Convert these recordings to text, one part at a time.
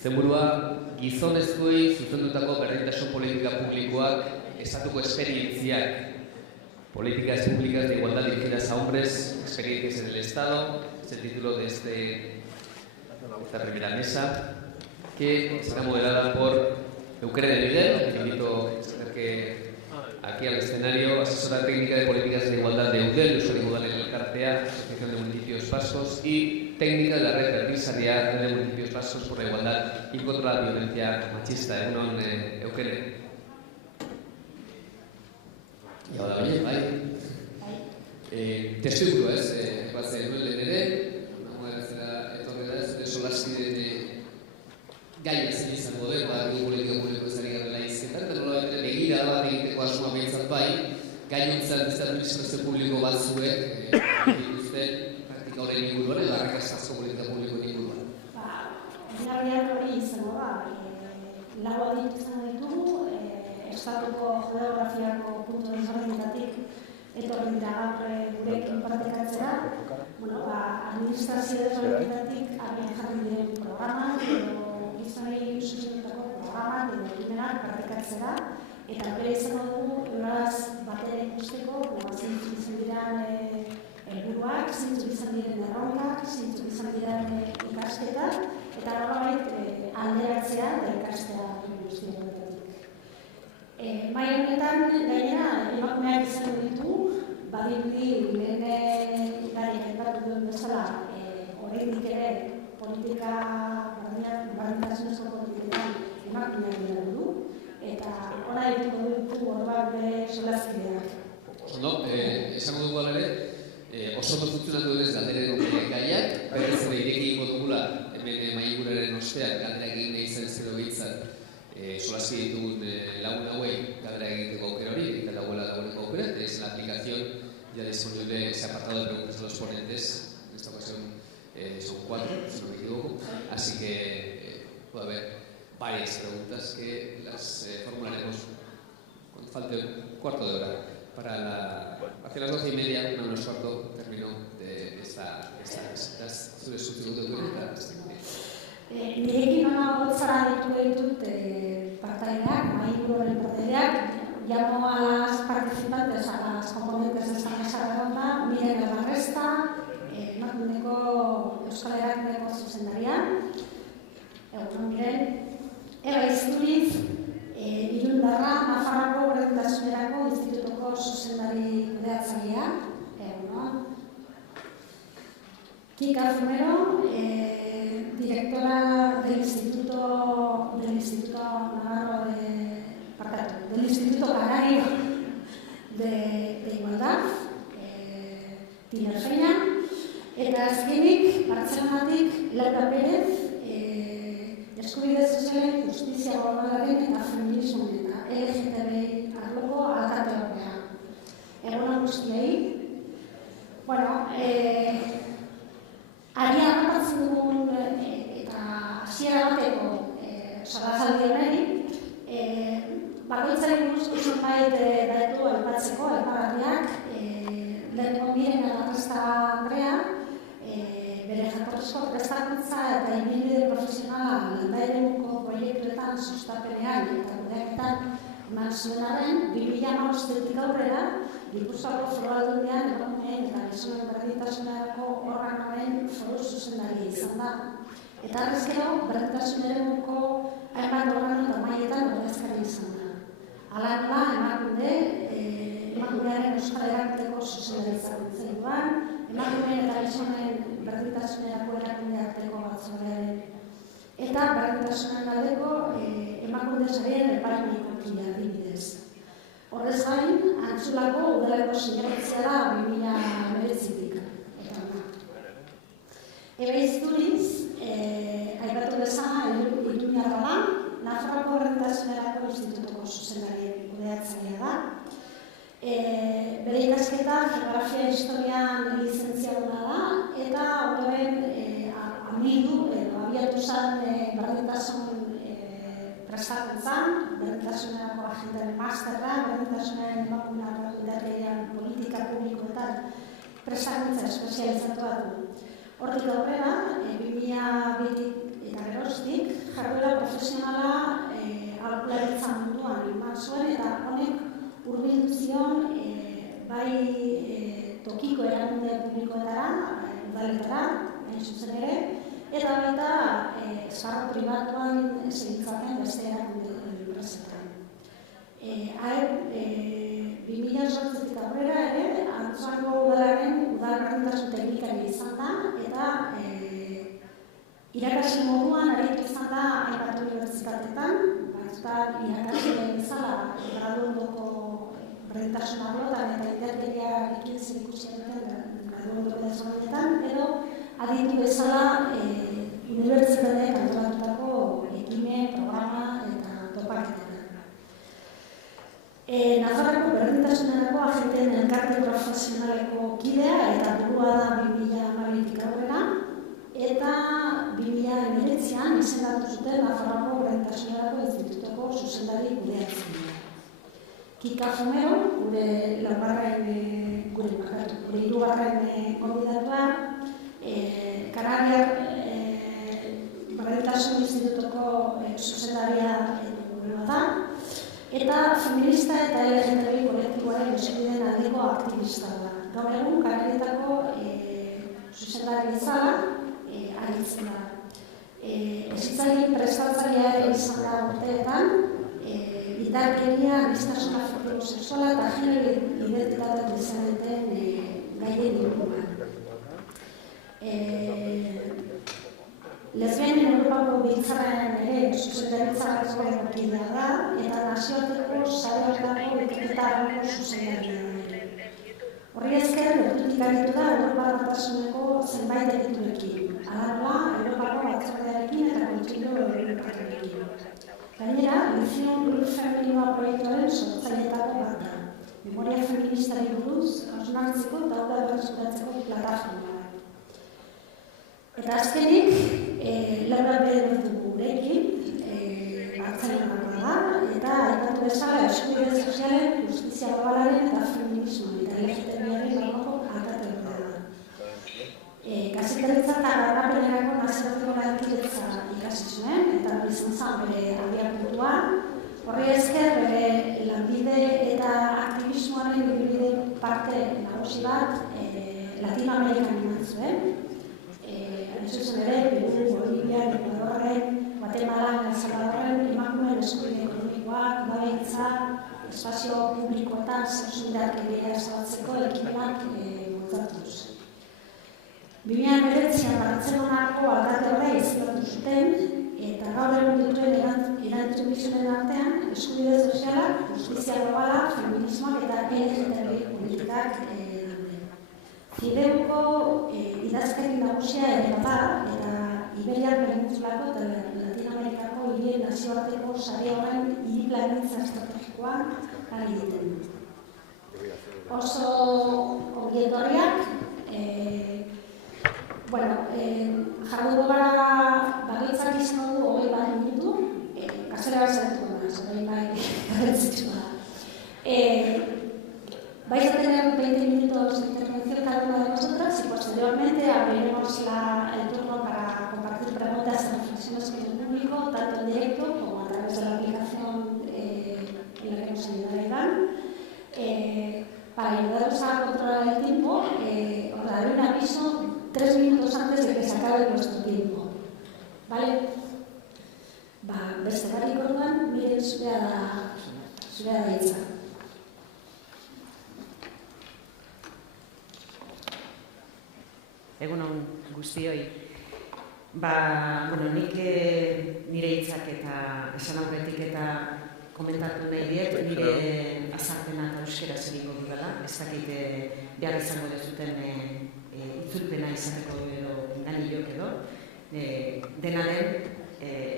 Izenburua, gizonezkoei zuzendutako berdintasun politika publikoak estatuko esperientziak. Políticas públicas de igualdad dirigidas a hombres, experiencias en el Estado, es el título de esta primera mesa, que será moderada por Eukene de Miguel, que invito a que se acerque aquí al escenario, asesora técnica de políticas de igualdad de Eudel, Euskadi Udal Elkartea, Asociación de Municipios Vascos, y técnica de la red Berrizarria de Municipios Vascos por la igualdad y contra la violencia machista. Egunon, Eukene. Y ahora, oye, testu liburu ez, batzen nuen lehen ere, moderatzera etorri da ez, solaskideen gaia zen izango den, politika publiko ezari garela izketan, eta nola begira bat egiteko asuma behintzat bai, gainontzat ez administrazio publiko batzuek dituzten praktika horren inguruan, edo arrakastazko politika publikoen inguruan. Oinarriak hori izango da, lau aditu izango ditugu, estatuko geografiako puntu desberdinetatik etorri dira gurekin partekatzera, administrazio desberdinetatik abian jarri diren programak edo gizonei zuzendutako programak edo ekimenak partekatzera, eta bere izango dugu euraz batere ikusteko zeintzuk izan diren helburuak, zeintzuk izan diren erronkak, zeintzuk izan diren ikasketak, eta nolabait alderatzea eta ikastea guztiak. Mahai honetan, gainera, emakumeak izan ditu, badirudi lehen gari aipatu duen bezala, oraindik ere politika, berdintasunezko politiketan emakumeak dira du, eta hona dituko dugu orduan bere solaskideak. Ondo, esango dugu ere, oso funtzionatu duz galderen gaiak, berriz ere irekiko dugula, hemen maiguraren ostean, galdera egin nahi zen zero behitzat, solaski ditugun lagun hauei galdera egiteko aukera hori, eta dagoeneko aukera, es la aplicación ya disponible ese apartado de preguntas a los ponentes, en esta ocasión son 4, si no me equivoco, así que puede haber varias preguntas que las formularemos cuando falte un cuarto de hora. Hacia las 12:30, una menos cuarto, terminó de esta sustituto de turista. Nirekin hona gotzara ditut partaideak, mahaiburu partaideak, llamo a las participantes, a las componentes de esta mesa redonda, Miren Galarresta, emakundeko Euskal Erakundeko zuzendaria, egunon Miren, Eva Izturiz, Irundarra, Nafarroako Berdintasunerako Institutuko zuzendari kudeatzailea, egunon, Kika Zumero, directora del Instituto Navarro del Instituto Canario de Igualdad, Tinerfeña, eta azkenik, Bartzelonatik, Laura Pérez, eskubide sozialen justizia globalaren eta feminismoen eta LGTBI arloko alkate horrea. Egunon guztiei. Aria hartatzen dugun eta hasiera bateko solasaldi honei, bakoitzaren buruzko zenbait datu aipatzeko, aipagarriak, lehenengo Miren Galarresta Andrea, bere jatorrizko prestakuntza eta ibilbide profesionala landaeremuko proiektuetan sustapenean eta kudeaketan eman zuen arren, 2015-tik aurrera, Gipuzkoako Foru Aldundian emakumeen eta gizonen berdintasunerako organoaren foru zuzendaria izan da. Eta harrez gero, berdintasun eremuko hainbat organo eta mailetan ordezkaria izan da. Hala nola, emakumearen Euskal Erakundeko zuzendaritza kontseiluan, emakumeen eta gizonen berdintasunerako erakunde arteko batzordearen eta berdintasunen aldeko emakunde sarien epaimahaikoa adibidez. Horrez gain, Antzulako udaleko sinatzea da 2009-tik. Eba Izturiz, aipatu bezala, Iruñarra da, Nafarroako Berdintasunerako Institutuko zuzendarien kudeatzailea da. Bere ikasketa geografia historian lizentziaduna da, eta ondoren amidu edo abiatu zen berdintasun prestakuntzan, berdintasunerako agendaren masterra, berdintasunaren emakumearen politika publikoetan prestakuntza espezializatua du. Hortik aurrera, 2002 eta geroztik jarduera profesionala aholkularitza munduan eman zuen, eta honek hurbildu zion bai tokiko erakunde publikoetara, udaletara, hain zuzen ere, eta baita esparru pribatuan segitzaten beste erakunde enpresetan. 2008-tik aurrera ere, Antsoaingo udalaren udal gardentasun teknikaria izan da, eta irakasle moduan aritu izan da hainbat unibertsitateetan, batzutan irakasle bezala graduondoko berdintasun arlotan eta indarkeriarekin zerikusia duten graduondoko desberdinetan, edo aditu bezala unibertsitateek antolatutako ekimen, programa eta topaketetan. Nafarroko berdintasunerako agenteen elkarte profesionaleko kidea eta burua da 2012-tik aurrera, eta 2019an izendatu zuten Nafarroko berdintasunerako institutuko zuzendari kudeatzen dira. Kika Fumero, gure hirugarren gonbidatua, Kanariar Berdintasun Institutuko zuzendaria da, eta feminista eta LGTBI kolektiboaren eskubideen aldeko aktivista da. Gaur egun, Kanarietako zuzendari bezala aritzen da. Hezitzaile prestatzailea ere izan da urteetan, indarkeria, aniztasuna afektibo-sexuala eta genero identitatea izaneten gaien inguruan. Lesbianen Europako Biltzarraren ere zuzendaritza kidea da, eta nazioarteko sareetako etiketarako zuzendaria da. Horri esker, gertutik aritu da Europar Batasuneko zenbait egiturekin. Hala Europako Batzordearekin eta Kontseilu Europarrekin. Gainera, Lizion Grup Femininoa proiektuaren sortzaileetako bat da. Memoria feministari buruz, hausnartzeko eta hau berreskuratzeko plataforma. Eta azkenik, Laura Pedro dugu gurekin, hartzailean da, eta aipatu bezala eskubide sozialen, justizia globalaren eta feminismoa eta LGTBiaren barruko alkate da. Kazetaritza eta garapenerako nazioarteko lankidetza ikasi zuen, eta izan zen bere abiapuntua. Horri esker bere lanbide eta aktivismoaren ibilbide parte nagusi bat Latinoamerikan eman zuen. Zuzen ere, Peru, Bolivia, Ecuadorren, Guatemala, El Salvadorren, emakumeen eskubide ekonomikoak, udalehitza, espazio publikoetan sexualitatea zabaltzeko ekimenak bultzatuz. 2009an Bartzelonako alkate horra izendatu zuten, eta gaur egun dituen erantzukizunen artean eskubide sozialak, justizia globala, feminismoak eta LGTBI politikak Fideuko idazkari nagusia ere da, eta Iberiar Peninsulako eta Latinoamerikako hirien nazioarteko sare horren hiri-plangintza estrategikoa ari egiten. Oso ongietorriak, jarduko gara bakoitzak izango du 20 minutu, gaztelera zertuko da, hori bai garrantzitsua da. Vais a tener 20 minutos de intervención cada una de nosotras y posteriormente abriremos el turno para compartir preguntas y reflexiones con el público, tanto en directo como a través de la aplicación en la que nos ayudará Iván. Para ayudaros a controlar el tiempo, os daré un aviso 3 minutos antes de que se acabe nuestro tiempo. ¿Vale? Beste barik orduan, miren zurea da hitza. Egunon guztioi. Nik nire hitzak eta esan aurretik eta komentatu nahi diet, nire azalpena eta euskeraz egingo dudala, ez dakit behar izango dezuten itzulpena izateko edo ganilok edo. Dena den,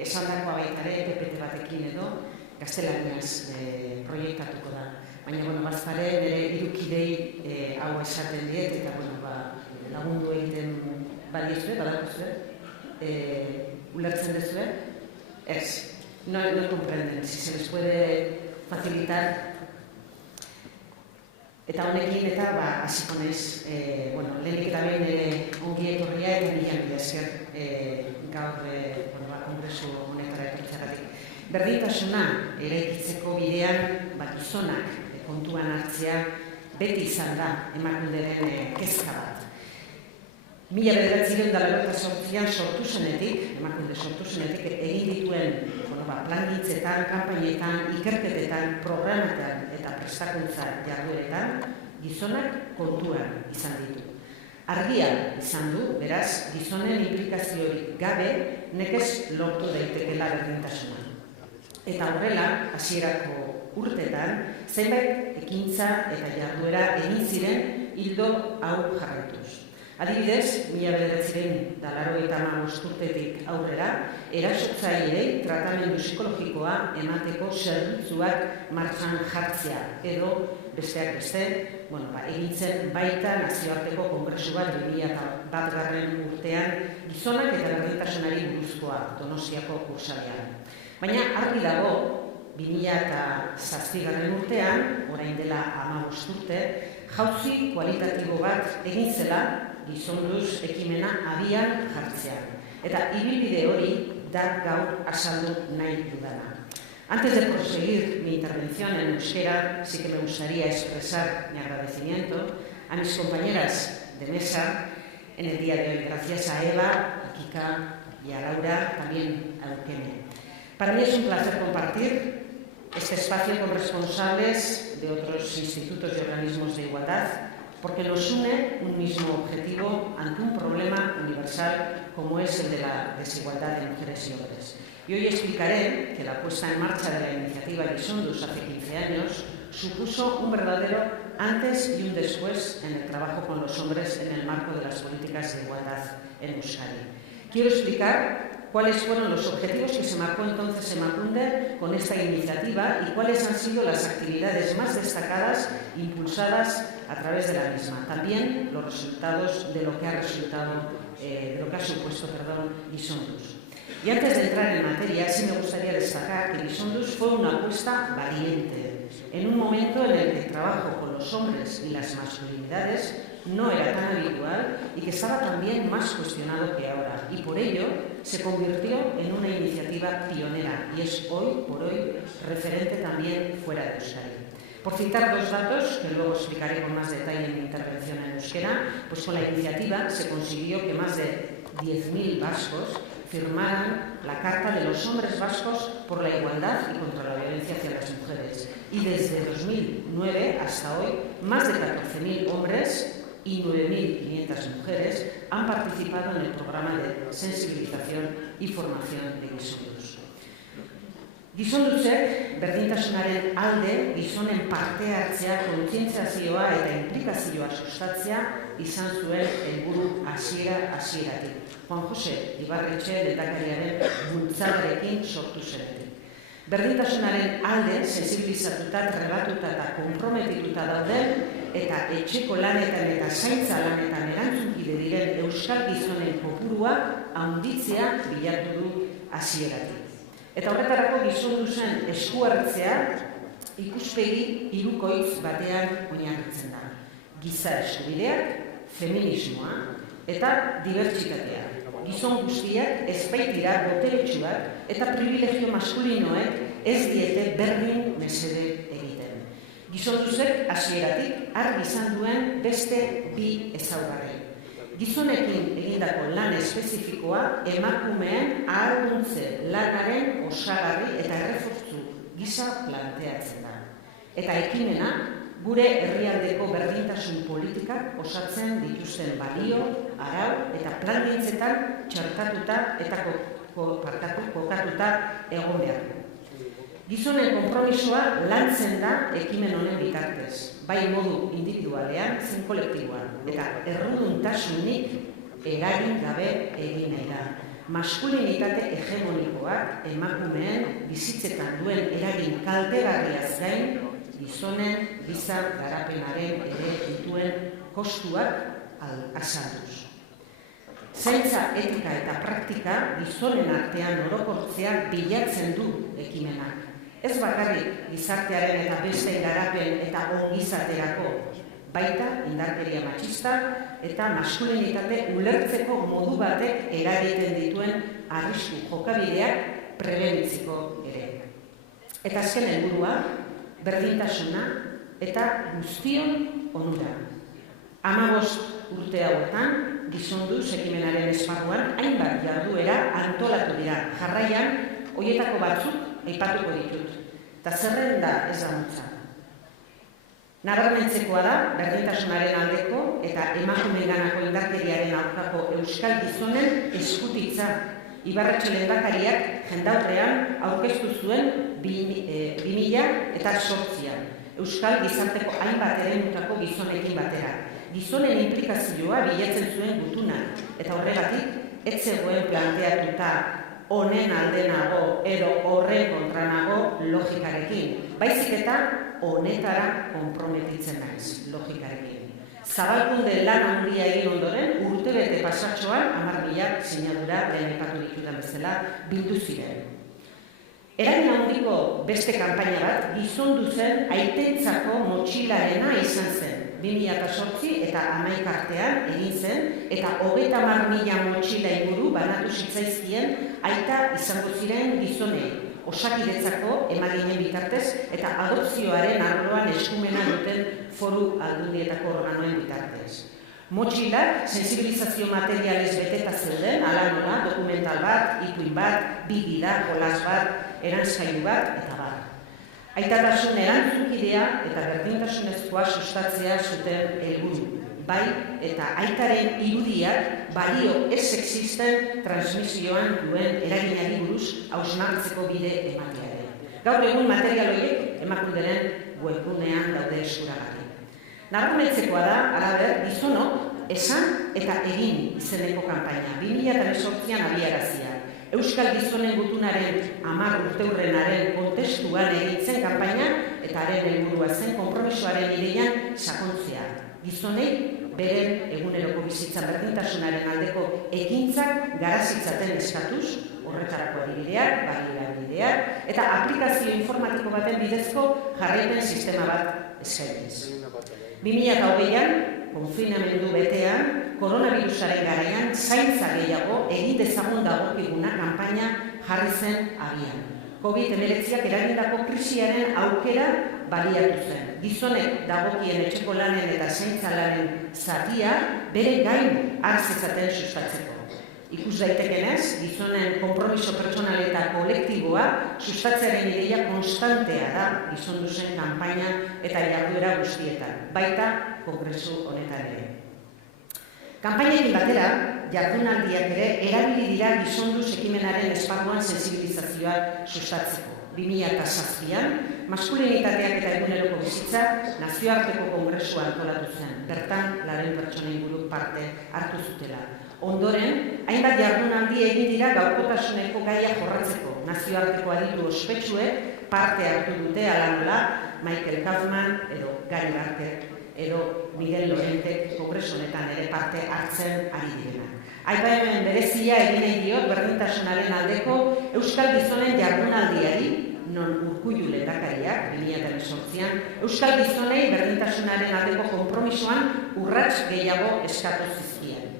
esandakoa baita ere, PPT batekin edo, gaztelaniaz proiektatuko da. Baina, bazpare, nire irukidei hau esaten diet, eta, lagundu egiten badiezue, badakuzue, ulertzen dezue, no comprenden, si se les puede facilitar. Eta honekin eta hasiko naiz, lehenik eta behin ongi etorria eta mila esker gaur kasu honetara etortzeagatik. Berdintasuna eraikitzeko bidean gizonak kontuan hartzea beti izan da emakunderen kezka bat. 1998an sortu zenetik, emakunde sortu zenetik, egin dituen plangintzetan, kanpainetan, ikerketetan, programetan eta prestakuntza jardueretan gizonak kontuan izan ditu. Argia izan du, beraz, gizonen implikaziorik gabe nekez lortu daitekela berdintasuna. Eta horrela, hasierako urtetan, zenbait ekintza eta jarduera egin ziren ildo hau jarraituz. Adibidez, 1995 urtetik aurrera, erasotzaileei tratamendu psikologikoa emateko zerbitzuak martxan jartzea edo besteak beste, egintzen baita nazioarteko kongresu bat 2001 urtean gizonak eta berdintasunari buruzkoa Donostiako kursalean. Baina argi dago, 2007 urtean, orain dela 15 urte, jauzi kualitatibo bat egin zela gizonduz ekimena abian jartzea. Eta ibilbide hori da gaur azaldu nahi dudana. Antes de proseguir mi intervención en euskera, sí que me gustaría expresar mi agradecimiento a mis compañeras de mesa en el día de hoy. Gracias a Eva, a Kika y a Laura, también a Eukene. Para mí es un placer compartir este espacio con responsables de otros institutos y organismos de igualdad, porque nos une un mismo objetivo ante un problema universal como es el de la desigualdad de mujeres y hombres. Y hoy explicaré que la puesta en marcha de la iniciativa Gizonduz hace 15 años supuso un verdadero antes y un después en el trabajo con los hombres en el marco de las políticas de igualdad en Euskadi. Quiero explicar cuáles fueron los objetivos que se marcó entonces Emakunde con esta iniciativa y cuáles han sido las actividades más destacadas impulsadas a través de la misma. También los resultados de lo que ha supuesto Gizonduz. Y antes de entrar en materia, sí me gustaría destacar que Gizonduz fue una apuesta valiente, en un momento en el que el trabajo con los hombres y las masculinidades no era tan habitual y que estaba también más cuestionado que ahora. Y por ello se convirtió en una iniciativa pionera y es hoy por hoy referente también fuera de Euskadi. Por citar dos datos, que luego explicaré con más detalle en mi intervención en euskera, pues con la iniciativa se consiguió que más de 10.000 vascos firmaran la Carta de los Hombres Vascos por la Igualdad y contra la Violencia hacia las Mujeres. Y desde 2009 hasta hoy, más de 14.000 hombres y 9.500 mujeres han participado en el programa de sensibilización y formación de Gizonduz. Gizonduzek berdintasunaren alde gizonen parte hartzea, kontzientziazioa eta inplikazioa sustatzea izan zuen helburu hasieratik. Juan Jose Ibarretxe lehendakariaren bultzadarekin sortu zenetik. Berdintasunaren alde sensibilizatuta, trebatuta eta konprometituta dauden eta etxeko lanetan eta zaintza lanetan erantzunkide diren euskal gizonen kopurua handitzea bilatu du hasieratik. Eta horretarako Gizonduzen esku hartzea ikuspegi hirukoitz batean oinarritzen da. Giza eskubideak, feminismoa eta dibertsitatea. Gizon guztiak ez baitira boteretsuak eta privilegio maskulinoek ez diete berdin mesede egiten. Gizonduzek hasieratik argi izan duen beste bi ezaugarri. Gizonekin egindako lan espezifikoa emakumeen ahalduntze lanaren osagarri eta errefortzu gisa planteatzen da. Eta ekimena gure herrialdeko berdintasun politikak osatzen dituzten balio, arau eta plangintzetan txertatuta eta kokatuta egon behar du. Gizonen konpromisoa lantzen da ekimen honen bitartez, bai modu individualean, zein kolektiboan, eta erruduntasunik eragin gabe egin nahi da. Maskulinitate hegemonikoak emakumeen bizitzetan duen eragin kaltegarriaz gain, gizonen giza garapenaren ere dituen kostuak azalduz. Zaintza etika eta praktika gizonen artean orokortzea bilatzen du ekimenak. Ez bakarrik gizartearen eta beste garapen eta ongizaterako, baita indarkeria matxista eta maskulinitate ulertzeko modu batek eragiten dituen arrisku jokabideak prebenitziko ere. Eta azken helburua, berdintasuna eta guztion onura. 15 urte hauetan, gizonduz ekimenaren esparruan, hainbat jarduera antolatu dira. Jarraian, horietako batzuk aipatuko ditut. Eta zerrenda ez da mutza. Nabarmentzekoa da, berdintasunaren aldeko eta emakumeenganako indarkeriaren aurkako euskal gizonen eskutitza. Ibarretxe lehendakariak jendaurrean aurkeztu zuen 2008an. Euskal gizarteko hainbat eremutako gizonekin batera. Gizonen implikazioa bilatzen zuen gutuna, eta horregatik ez zegoen planteatuta honen alde nago edo horren kontra nago logikarekin. Baizik eta honetara konprometitzen naiz logikarekin. Zabalkunde lan handia egin ondoren, urtebete pasatxoan 10.000 sinadura lehen aipatu ditudan bezala bildu ziren. Eragin handiko beste kanpaina bat gizondu zen aitentzako motxilarena izan zen. 2008 eta 11 artean egin zen eta 30.000 motxila inguru banatu zitzaizkien aita izango ziren gizonei. Osakidetzako emaginen bitartez eta adopzioaren arloan eskumena duten foru aldundietako organoen bitartez. Motxilak sensibilizazio materialez beteta zeuden, ala nola, dokumental bat, ipuin bat, bigida, jolas bat, erantzailu bat, eta bar. Aitatasun erantzukidea eta berdintasunezkoa sustatzea zuten helburu. Bai, eta aitaren irudiak balio ez sexisten transmisioan duen eraginari buruz hausnartzeko bide ematearen. Gaur egun material horiek emakunderen webgunean daude eskuragarri. Nabarmentzekoa da, halaber, gizonok esan eta egin izeneko kanpaina. 2018an abiarazia. Euskal gizonen gutunaren 10 urteurrenaren kontestuan egitzen kanpaina eta haren helburua zen konpromisoaren ideian sakontzea. Gizonei beren eguneroko bizitzan berdintasunaren aldeko ekintzak garazitzaten eskatuz, horretarako adibideak, baliabideak, eta aplikazio informatiko baten bidezko jarraipen sistema bat eskainiz. 2020an, konfinamendu betean, koronavirusaren garaian zaintza gehiago egin dezagun dagokiguna kanpaina jarri zen abian. COVID-19ak eragindako krisiaren aukera baliatu zen. Gizonek dagokien etxeko lanen eta zaintza lanen zatia bere gain hartzezaten sustatzeko. Ikus daitekenez, gizonen konpromiso pertsonal eta kolektiboa sustatzearen ideia konstantea da gizonduzen kanpaina eta jarduera guztietan, baita kongresu honetan ere. Kanpainekin batera, jardunaldiak ere erabili dira gizonduz ekimenaren esparruan sensibilizazioa sustatzeko. 2007an, maskulinitateak eta eguneroko bizitza nazioarteko kongresua antolatu zen. Bertan, laren pertsonen inguru parte hartu zutela. Ondoren, hainbat jardunaldi egin dira gaurkotasuneko gaia jorratzeko. Nazioarteko aditu ospetsuek parte hartu dute ala nola Michael Kaufman edo Gary Barker edo Miguel Lorentek kongresu honetan ere parte hartzen ari direna. Aipamen berezia egin nahi diot berdintasunaren aldeko Euskal Gizonen jardunaldiari, non Urkullu lehendakariak 2018an, Euskal Gizonei berdintasunaren aldeko konpromisoan urrats gehiago eskatu zizkien.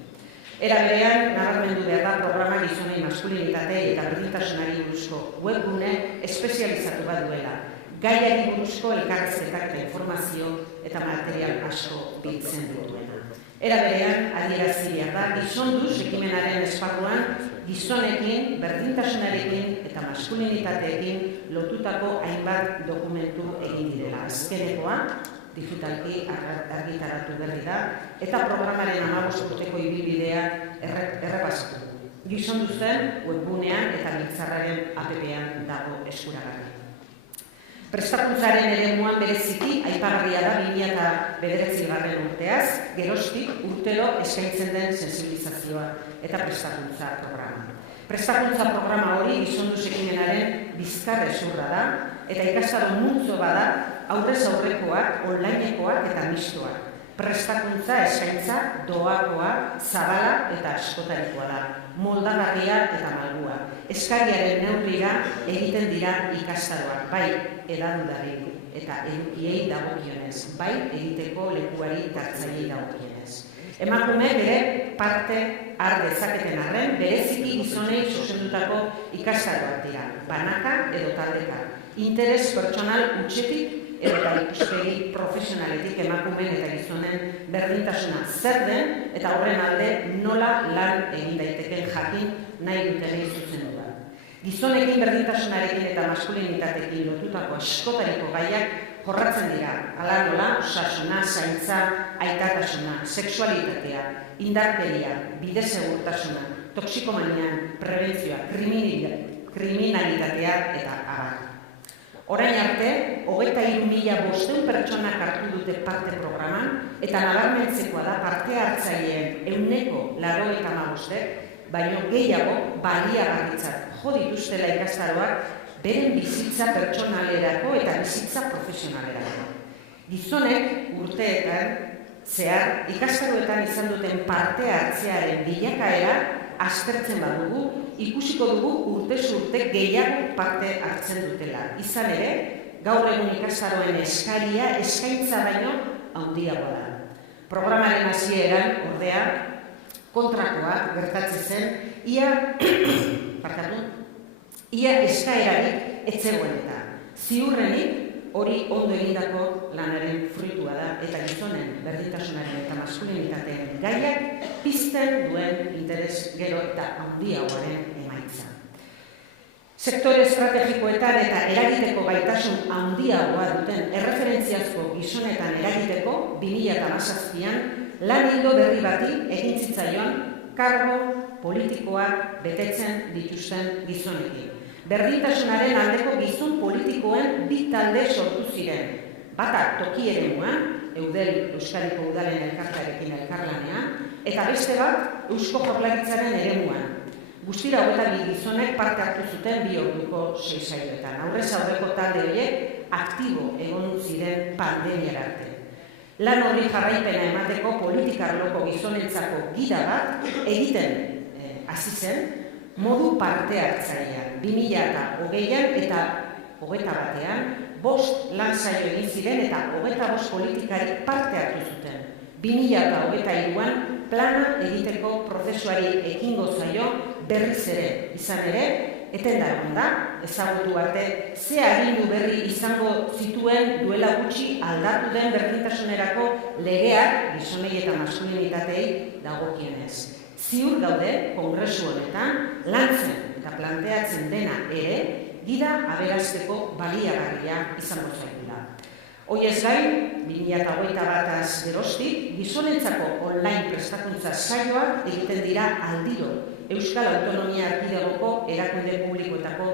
Era berean, nabarmendu behar da programa gizonei maskulinitate eta berdintasunari buruzko webgune espezializatu bat duela. Gaiari buruzko elkarrizketak eta informazio eta material asko biltzen duena. Era berean, adierazi behar da, gizonduz ekimenaren esparruan gizonekin, berdintasunarekin eta maskulinitateekin lotutako hainbat dokumentu egin direla. Azkenekoa, digitalki argitaratu berri da, eta programaren 15 urteko ibilbidea errepasatu. Gizonduzen webgunean eta Biltzarraren app-an dago eskuragarri. Prestakuntzaren eremuan bereziki aipagarria da 2009 urteaz, geroztik urtero eskaintzen den sensibilizazioa eta prestakuntza programa. Prestakuntza programa hori gizonduz ekimenaren bizkarrezurra da eta ikastaro multzo bada aurrez aurrekoak, onlinekoak eta mistoak. Prestakuntza eskaintza doakoa, zabala eta askotarikoa da, moldagarria eta malgua. Eskariaren neurrira egiten dira ikastaroak, bai edadudari eta edukiei dagokionez, bai egiteko lekuari tartzaiei dagokionez. Emakumeek ere parte har dezaketen arren, bereziki gizonei zuzendutako ikastaroak dira, banaka edo taldeka. Interes pertsonal hutsetik eta ikuspegi profesionaletik emakumeen eta gizonen berdintasuna zer den eta horren alde nola lan egin daiteken jakin nahi dutenei zuzenduta. Gizonekin berdintasunarekin eta maskulinitatekin lotutako askotariko gaiak jorratzen dira, hala nola, osasuna, zaintza, aitatasuna, sexualitatea, indarkeria, bide segurtasuna, toxikomanian, prebentzioa, kriminalitatea eta abar. Orain arte, 23.500 pertsonak hartu dute parte programan eta nabarmentzekoa da parte hartzaileen 95%, baino gehiago baliagarritzat jo dituztela ikastaroak beren bizitza pertsonalerako eta bizitza profesionalerako. Gizonek urteetan zehar ikastaroetan izan duten parte hartzearen bilakaera aztertzen badugu, ikusiko dugu urtez urte gehiago parte hartzen dutela. Izan ere, gaur egun ikastaroen eskaria eskaintza baino handiagoa da. Programaren hasieran, ordea, kontrakoa gertatzen zen, ia eskaerarik ez zegoen eta. Ziurrenik, hori ondo egindako lanaren fruitua da eta gizonen berdintasunaren eta maskulinitateen gaiak pizten duen interes gero eta handiagoaren emaitza. Sektore estrategikoetan eta eragiteko gaitasun handiagoa duten erreferentziazko gizonetan eragiteko 2017an lan ildo berri bati egin zitzaion kargo politikoak betetzen dituzten gizonekin. Berdintasunaren aldeko gizon politikoen bi talde sortu ziren. Bata toki eremuan, Eudel Euskadiko Udalen elkartearekin elkarlanean, eta beste bat Eusko Jaurlaritzaren eremuan. Guztira 22 gizonek parte hartu zuten 2 orduko 6 saioetan. Aurrez aurreko talde horiek aktibo egon ziren pandemiara arte. Lan horri jarraipena emateko politika arloko gizonentzako gida bat egiten hasi zen, modu parte hartzailean, 2020an eta 21an, 5 lan saio egin ziren eta 25 politikari parte hartu zuten. 2023an plana egiteko prozesuari ekingo zaio berriz ere, izan ere, etenda egon da, ezagutu arte, ze agindu berri izango zituen duela gutxi aldatu den berdintasunerako legeak gizonei eta maskulinitateei dagokienez. Ziur gaude, kongresu honetan, lantzen eta planteatzen dena ere, gida aberasteko baliagarria izango zaigula. Hoiez gain, 2021az geroztik, gizonentzako online prestakuntza saioak egiten dira aldiro Euskal Autonomia Erkidegoko erakunde publikoetako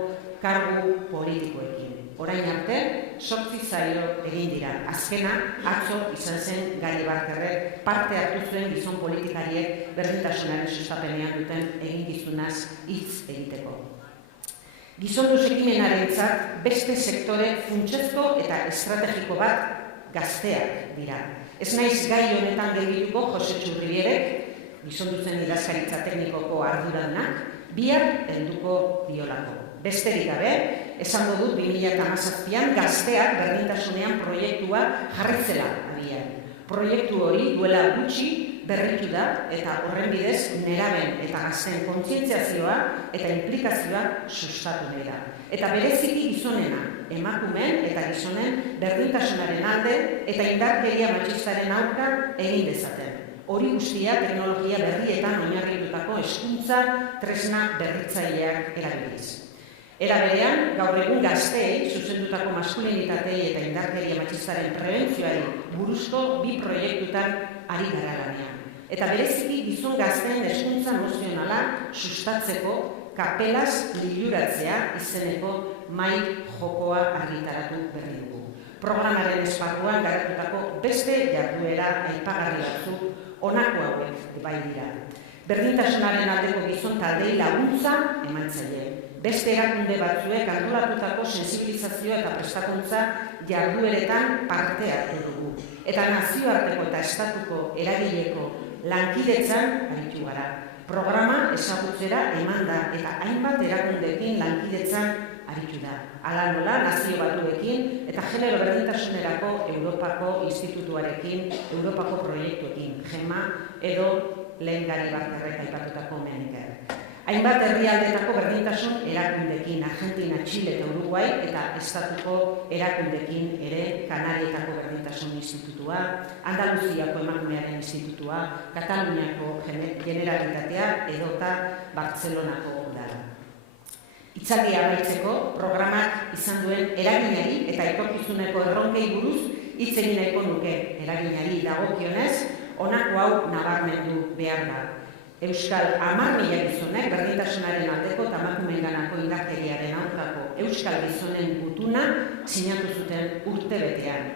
kargu politikoekin. Orain arte, 8 saio egin dira. Azkena, atzo izan zen Gari Barkerrek parte hartu zuen gizon politikariek berdintasunaren sustapenean duten eginkizunaz hitz egiteko. Gizonduz ekimenarentzat beste sektore funtsezko eta estrategiko bat gazteak dira. Ez naiz gai honetan geldituko Jose Txurribierek, gizonduzen idazkaritza teknikoko arduradunak, bihar helduko diolako. Besterik gabe, esango dut 2017an gazteak berdintasunean proiektua jarritzela abian. Proiektu hori duela gutxi berritu da eta horren bidez neraben eta gazteen kontzientziazioa eta implikazioa sustatu nahi da. Eta bereziki gizonena, emakumeen eta gizonen berdintasunaren alde eta indarkeria matxistaren aurka egin dezaten. Hori guztia teknologia berrietan oinarritutako hezkuntza tresna berritzaileak erabiliz. Era berean, gaur egun gazteei zuzendutako maskulinitateei eta indarkeria matxistaren prebentzioari buruzko 2 proiektutan ari gara lanean. Eta bereziki gizon gazteen hezkuntza emozionala sustatzeko kapelaz liluratzea izeneko mahai jokoa argitaratu berri dugu. Programaren esparruan garatutako beste jarduera aipagarri batzuk honako hauek bai dira. Berdintasunaren aldeko gizon taldei laguntza ematzaile. Beste erakunde batzuek antolatutako sensibilizazioa eta prestakuntza jardueretan parte hartu dugu. Eta nazioarteko eta estatuko eragileko lankidetzan aritu gara. Programa ezagutzera eman da eta hainbat erakundeekin lankidetzan aritu da. Hala nola, Nazio Batuekin eta genero berdintasunerako Europako Institutuarekin, Europako proiektuekin, GEMA edo lehen Gari Barterrek aipatutako Medicare. Hainbat herrialdetako berdintasun erakundekin, Argentina, Chile eta Uruguay eta estatuko erakundekin ere, Kanarietako Berdintasun Institutua, Andaluziako Emakumearen Institutua, Kataluniako Generalitatea edota Bartzelonako udala. Hitzaldia amaitzeko, programak izan duen eraginari eta etorkizuneko erronkei buruz hitz egin nahiko nuke. Eraginari dagokionez, honako hau nabarmendu behar da. Euskal 10.000 gizonek berdintasunaren aldeko eta emakumeenganako indarkeriaren aurkako Euskal Gizonen Gutuna sinatu zuten urtebetean.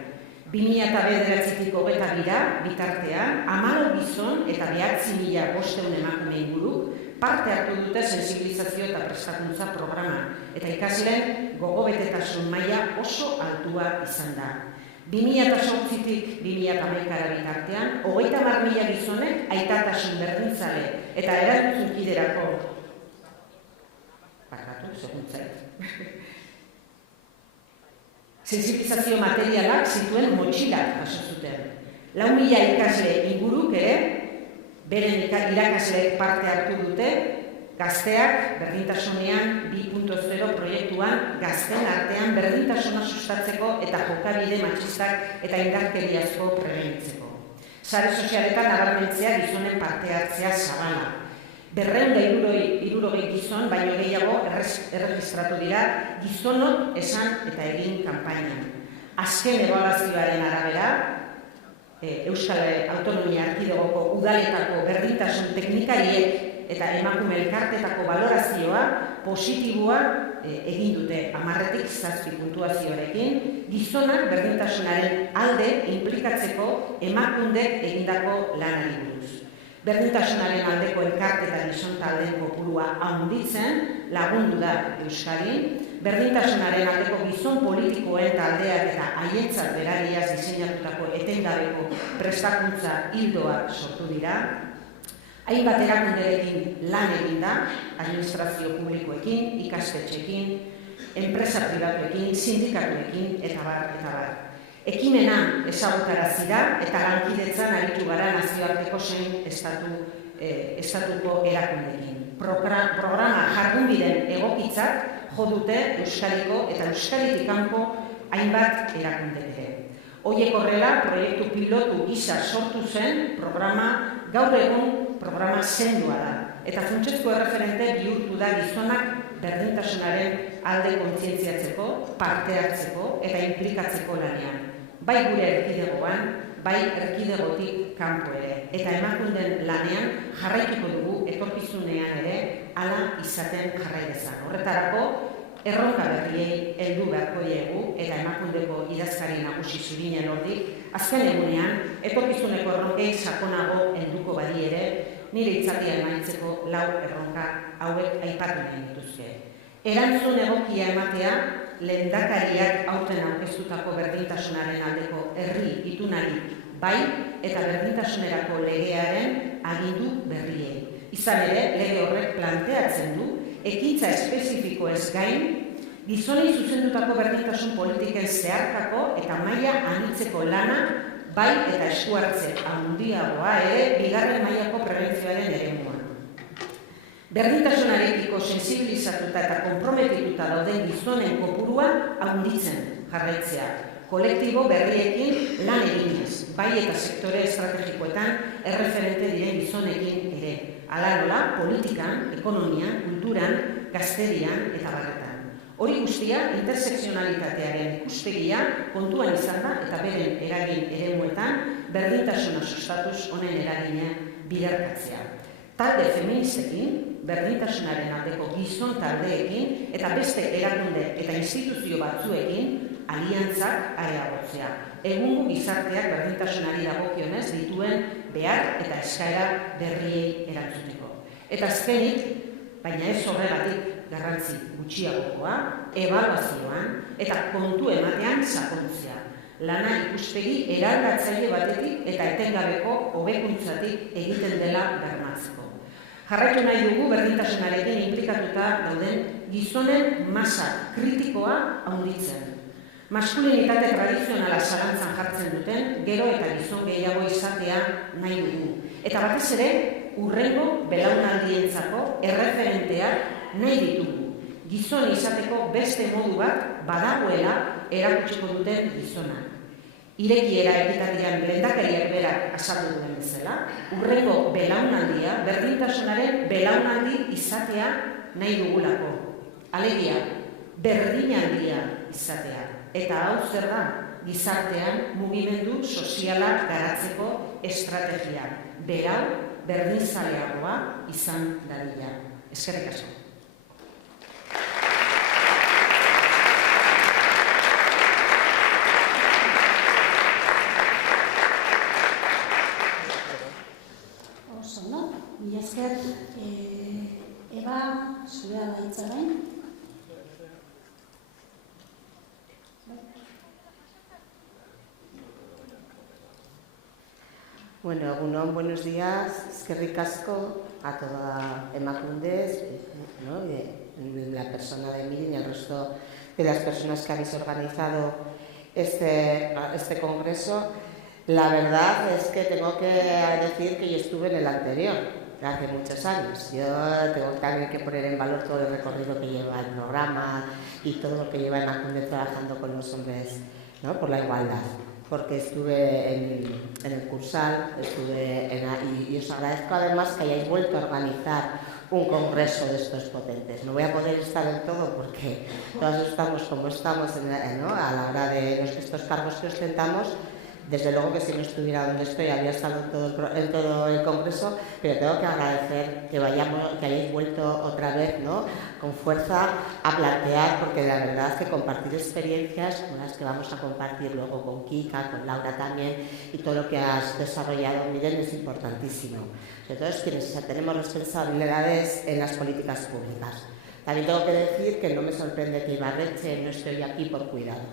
2009-tik 22 bitartean, 14 gizon eta 9.500 emakume inguruk parte hartu dute sensibilizazio eta prestakuntza programa eta ikasleen gogobetetasun maila oso altua izan da. 2008-tik 2011 bitartean, 30.000 gizonek aitatasun berdintzale eta erantzunkiderako sensibilizazio materialak zituen motxilak jaso zuten. 4.000 ikasle inguruk ere, beren irakasleek parte hartu dute, gazteak berdintasunean 2.0 proiektuan gazten artean berdintasuna sustatzeko eta jokabide matxistak eta indarkeriazko prebenitzeko. Sare sozialetan nabarmentzea gizonen parte hartzea zabala. 260 gizon baino gehiago erregistratu dira gizonok esan eta egin kanpainan. Azken ebaluazioaren arabera, Euskal Autonomia Erkidegoko udaletako berdintasun teknikariek eta emakume elkartetako valorazioa positiboa egin dute 10-tik 7 puntuazioarekin, gizonak berdintasunaren alde inplikatzeko emakundek egindako lanari buruz. Berdintasunaren aldeko elkarte eta gizon taldeen kopurua handitzen lagundu da Euskadin, berdintasunaren aldeko gizon politikoen taldeak eta haientzat berariaz diseinatutako etengabeko prestakuntza ildoak sortu dira, hainbat erakundeekin lan egin da, administrazio publikoekin, ikastetxeekin, enpresa pribatuekin, sindikatuekin eta bar. Ekimena ezagutarazi da eta lankidetzan aritu gara nazioarteko zein estatuko erakundeekin. Programa jardunbideen egokitzak jo dute Euskadiko eta Euskaditik kanpo hainbat erakundek ere. Horiek horrela, proiektu pilotu gisa sortu zen programa gaur egun programa sendoa da. Eta funtsezko erreferente bihurtu da gizonak berdintasunaren alde kontzientziatzeko, parte hartzeko eta inplikatzeko lanean. Bai gure erkidegoan, bai erkidegotik kanpo ere. Eta emakunden lanean jarraituko dugu etorkizunean ere hala izaten jarrai dezan. Horretarako, erronka berriei heldu beharko diegu eta emakundeko idazkari nagusi zurinen hordik, azken egunean, etorkizuneko erronkei sakonago helduko badi ere, nire hitzaldia emaitzeko 4 erronka hauek aipatu nahi dituzke. Erantzun egokia ematea, lehendakariak aurten aurkeztutako berdintasunaren aldeko herri itunari bai eta berdintasunerako legearen agindu berriei. Izan ere, lege horrek planteatzen du, ekintza espezifiko ez gain, gizonei zuzendutako berdintasun politiken zeharkako eta maila anitzeko lana bai eta eskuartze handiagoa ere bigarren mailako prebentzioaren eremuan. Berdintasunarekiko sensibilizatuta eta konprometituta dauden gizonen kopurua handitzen jarraitzea. Kolektibo berriekin lan eginez, bai eta sektore estrategikoetan erreferente diren gizonekin ere. Hala nola, politikan, ekonomian, kulturan, gazterian eta barretan. Hori guztia intersekzionalitatearen ikuspegia kontuan izan da eta beren eragin eremuetan berdintasuna sustatuz honen eragina biderkatzea. Talde feministekin, berdintasunaren aldeko gizon taldeekin eta beste erakunde eta instituzio batzuekin aliantzak areagotzea. Egungo gizarteak berdintasunari dagokionez dituen behar eta eskaera berriei erantzuteko. Eta azkenik, baina ez horregatik garrantzi gutxiagokoa, ebaluazioan eta kontu ematean sakontzea. lana ikuspegi eraldatzaile batetik eta etengabeko hobekuntzatik egiten dela bermatzeko. Jarraitu nahi dugu berdintasunarekin inplikatuta dauden gizonen masa kritikoa handitzen. Maskulinitate tradizionala zalantzan jartzen duten, gero eta gizon gehiago izatea nahi dugu. Eta batez ere, hurrengo belaunaldientzako erreferenteak nahi ditugu. Gizon izateko beste modu bat badagoela erakutsiko duten gizonak. Irekiera ekitatean lehendakariak berak azaldu duen bezala, hurrengo belaunaldia, berdintasunaren belaunaldi izatea nahi dugulako. Alegia, berdinaldia izatea. Eta hau zer da, gizartean mugimendu sozialak garatzeko estrategia. Berau, berdinzaleagoa izan dadila. Eskerrik asko. Oso, no? Mila esker, Eba, zurea da hitza gain. Bueno, egunon, buenos días, eskerrik asko a toda Emakunde, ¿no? La persona de Miren y el resto de las personas que habéis organizado este congreso. La verdad es que tengo que decir que yo estuve en el anterior, hace muchos años. Yo tengo también que poner en valor todo el recorrido que lleva el programa y todo lo que lleva Emakunde trabajando con los hombres, ¿no? Por la igualdad. Porque estuve en el Cursal, y os agradezco además que hayáis vuelto a organizar un congreso de estos potentes. No voy a poder estar en todo porque todos estamos como estamos, ¿no? A la hora de estos cargos que ostentamos. Desde luego que si no estuviera donde estoy habría estado en todo el congreso, pero tengo que agradecer que hayáis vuelto otra vez, ¿no? Con fuerza a plantear, porque la verdad es que compartir experiencias como las que vamos a compartir luego con Kika, con Laura también, y todo lo que has desarrollado, Miren, es importantísimo. Sobre todo quienes tenemos responsabilidades en las políticas públicas. También tengo que decir que no me sorprende que Ibarretxe no esté hoy aquí por cuidado,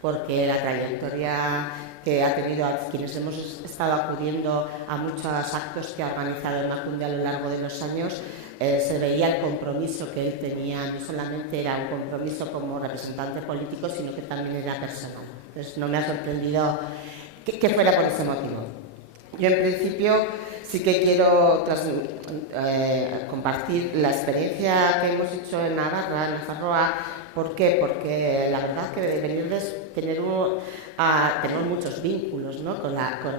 porque la trayectoria que ha tenido a quienes hemos estado acudiendo a muchos actos que ha organizado Emakunde a lo largo de los años, se veía el compromiso que él tenía, no solamente era un compromiso como representante político, sino que también era personal. Entonces no me ha sorprendido que fuera por ese motivo. Yo en principio sí que quiero compartir la experiencia que hemos hecho en Navarra, en Nafarroa. ¿Por qué? Porque la verdad que de venir tenemos muchos vínculos, ¿no? con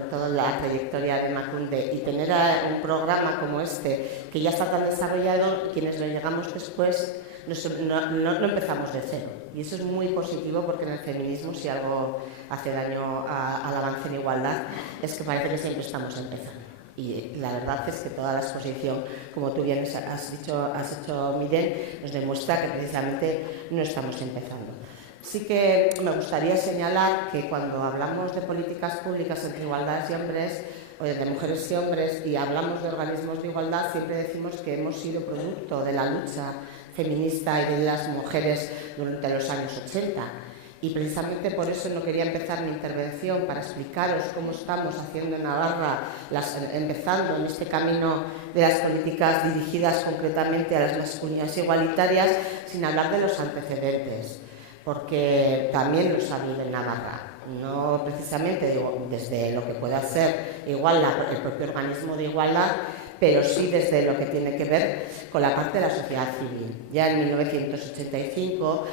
toda la trayectoria de Emakunde, y tener un programa como este, que ya está tan desarrollado, quienes lo llegamos después no empezamos de cero. Y eso es muy positivo, porque en el feminismo, si algo hace daño al avance en igualdad, es que parece que siempre estamos empezando. Y la verdad es que toda la exposición, como tú bien has hecho, Miren, nos demuestra que precisamente no estamos empezando. Sí que me gustaría señalar que cuando hablamos de políticas públicas entre igualdades y hombres, o de mujeres y hombres, y hablamos de organismos de igualdad, siempre decimos que hemos sido producto de la lucha feminista y de las mujeres durante los años 80. Y precisamente por eso no quería empezar mi intervención, para explicaros cómo estamos haciendo en Navarra, empezando en este camino de las políticas dirigidas concretamente a las masculinidades igualitarias, sin hablar de los antecedentes, porque también los ha habido en Navarra. No precisamente desde lo que pueda ser igual el propio organismo de igualdad, pero sí desde lo que tiene que ver con la parte de la sociedad civil. Ya en 1985,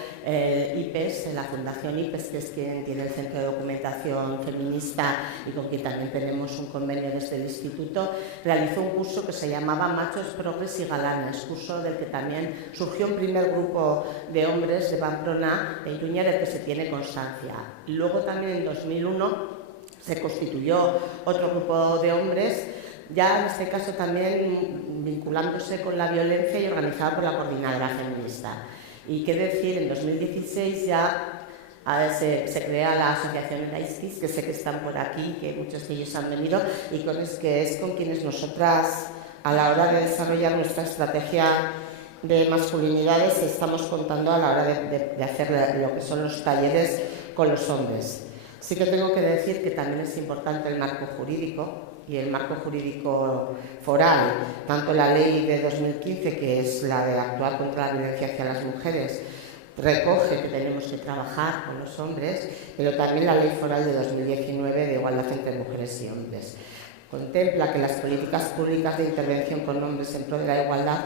IPES, la Fundación IPES, que es quien tiene el Centro de Documentación Feminista y con quien también tenemos un convenio desde el Instituto, realizó un curso que se llamaba Machos, Progres y Galanes, curso del que también surgió un primer grupo de hombres de Pamplona, de Iruña, del que se tiene constancia. Y luego también en 2001 se constituyó otro grupo de hombres, ya en este caso también vinculándose con la violencia y organizado por la Coordinadora Feminista. Y qué decir, en 2016 ya se crea la asociación Elaiskis, que sé que están por aquí, que muchos de ellos han venido, y que es con quienes nosotras, a la hora de desarrollar nuestra estrategia de masculinidades, estamos contando a la hora de hacer lo que son los talleres con los hombres. Sí que tengo que decir que también es importante el marco jurídico y el marco jurídico foral, tanto la ley de 2015, que es la de actuar contra la violencia hacia las mujeres, recoge que tenemos que trabajar con los hombres, pero también la ley foral de 2019 de igualdad entre mujeres y hombres. Contempla que las políticas públicas de intervención con hombres en pro de la igualdad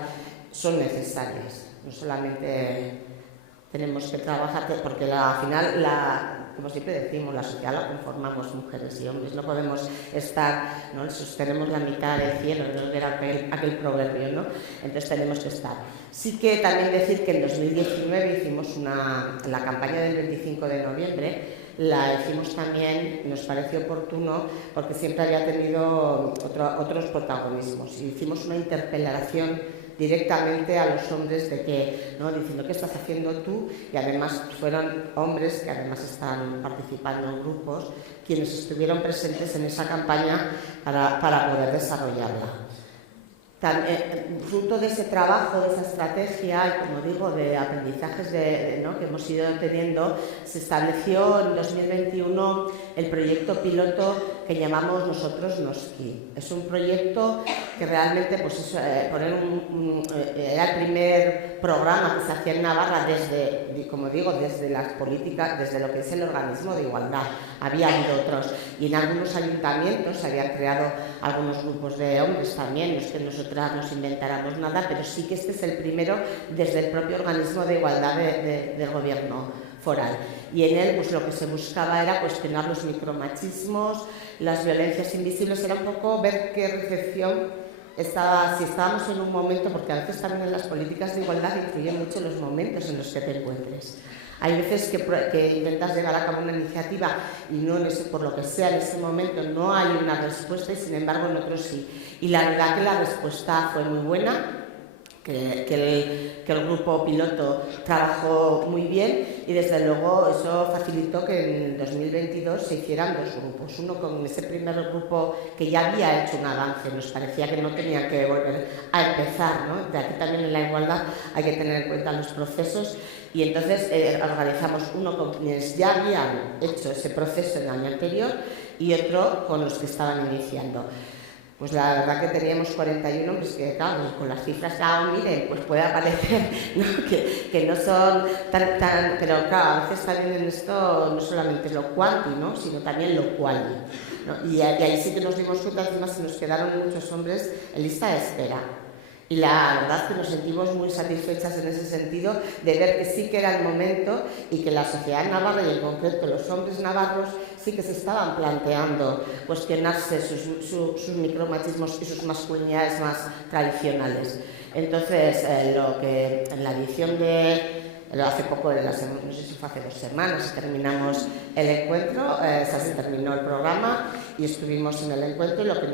son necesarias. No solamente tenemos que trabajar, porque al final, como siempre decimos, la sociedad la conformamos mujeres y hombres. No podemos estar, ¿no? Sostenemos la mitad del cielo, no era aquel proverbio, ¿no? Entonces tenemos que estar. Sí que también decir que en 2019 hicimos la campaña del 25 de noviembre, la hicimos también, nos pareció oportuno, porque siempre había tenido otros protagonismos. Hicimos una interpelación directamente a los hombres de que, ¿no? Diciendo, ¿qué estás haciendo tú? Y además fueron hombres que además están participando en grupos, quienes estuvieron presentes en esa campaña para poder desarrollarla. Fruto de ese trabajo, de esa estrategia y, como digo, de aprendizajes ¿no? que hemos ido teniendo, se estableció en 2021 el proyecto piloto que llamamos nosotros Noski. Es un proyecto que realmente pues, era el primer programa que se hacía en Navarra desde, como digo, desde las políticas, desde lo que es el organismo de igualdad. Había habido otros, y en algunos ayuntamientos se habían creado algunos grupos de hombres también, no es que nosotras nos inventáramos nada, pero sí que este es el primero desde el propio organismo de igualdad del gobierno foral. Y en él pues lo que se buscaba era cuestionar los micromachismos, las violencias invisibles, era un poco ver qué recepción estaba, si estábamos en un momento, porque a veces también en las políticas de igualdad influyen mucho los momentos en los que te encuentres. Hay veces que intentas llevar a cabo una iniciativa y no por lo que sea en ese momento no hay una respuesta, y sin embargo en otros sí. Y la verdad que la respuesta fue muy buena, que el grupo piloto trabajó muy bien, y desde luego eso facilitó que en 2022 se hicieran dos grupos. Uno con ese primer grupo que ya había hecho un avance, nos parecía que no tenía que volver a empezar, ¿no? De aquí también en la igualdad hay que tener en cuenta los procesos, y entonces organizamos uno con quienes ya habían hecho ese proceso en el año anterior y otro con los que estaban iniciando. Pues la verdad que teníamos 41 hombres que, claro, con las cifras que miren, pues puede parecer, ¿no? que no son tan... Pero claro, a veces también en esto no solamente es lo cuanti, ¿no? Sino también lo quali, ¿no? Y ahí sí que nos dimos cuenta, encima se nos quedaron muchos hombres en lista de espera. Y la verdad es que nos sentimos muy satisfechas en ese sentido de ver que sí que era el momento y que la sociedad navarra, y en concreto los hombres navarros, sí que se estaban planteando cuestionarse sus micromachismos y sus masculinidades más tradicionales. Entonces, lo que en la edición hace poco, no sé si fue hace 2 semanas, terminamos el encuentro, se terminó el programa y estuvimos en el encuentro, y lo que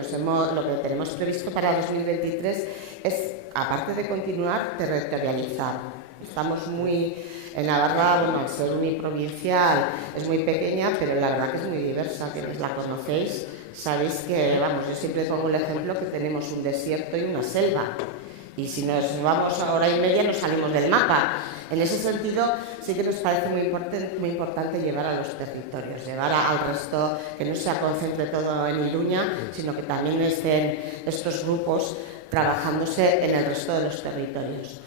tenemos previsto para 2023 es, aparte de continuar, territorializar. Estamos en Navarra, bueno, al ser uniprovincial es muy pequeña, pero la verdad que es muy diversa. Quienes la conocéis sabéis que, vamos, yo siempre pongo el ejemplo que tenemos un desierto y una selva, y si nos vamos a hora y media nos salimos del mapa. En ese sentido sí que nos parece muy importante llevar a los territorios, llevar al resto, que no se concentre todo en Iruña, sino que también estén estos grupos trabajándose en el resto de los territorios.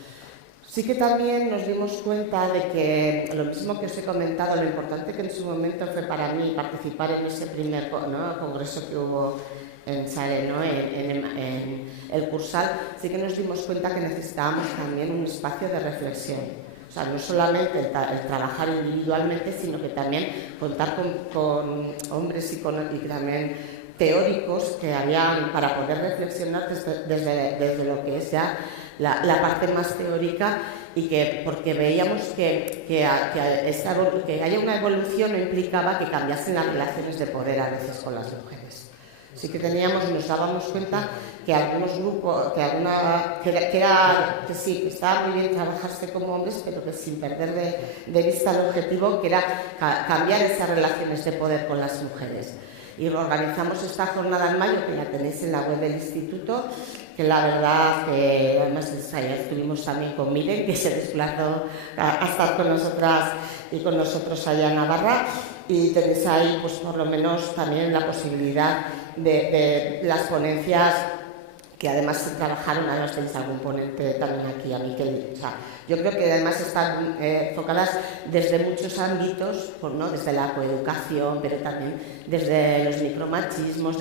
Sí que también nos dimos cuenta de que, lo mismo que os he comentado, lo importante que en su momento fue para mí participar en ese primer, ¿no?, congreso que hubo en Sare, ¿no?, en el Cursal, sí que nos dimos cuenta que necesitábamos también un espacio de reflexión. O sea, no solamente el trabajar individualmente, sino que también contar con hombres y también teóricos que habían, para poder reflexionar desde lo que es ya la parte más teórica, y porque veíamos que haya una evolución no implicaba que cambiasen las relaciones de poder a veces con las mujeres. Sí que nos dábamos cuenta que algunos grupos, que sí, que estaba muy bien trabajarse como hombres, pero que sin perder de vista el objetivo, que era cambiar esas relaciones de poder con las mujeres. Y organizamos esta jornada en mayo, que la tenéis en la web del instituto, que la verdad que además allá estuvimos también con Miren, que se desplazó a estar con nosotras y con nosotros allá en Navarra, y tenéis ahí pues por lo menos también la posibilidad de las ponencias que además se trabajaron, además tenéis algún ponente también aquí, a Miquel. O sea, yo creo que además están enfocadas desde muchos ámbitos, pues, ¿no? Desde la coeducación, pero también desde los micromachismos,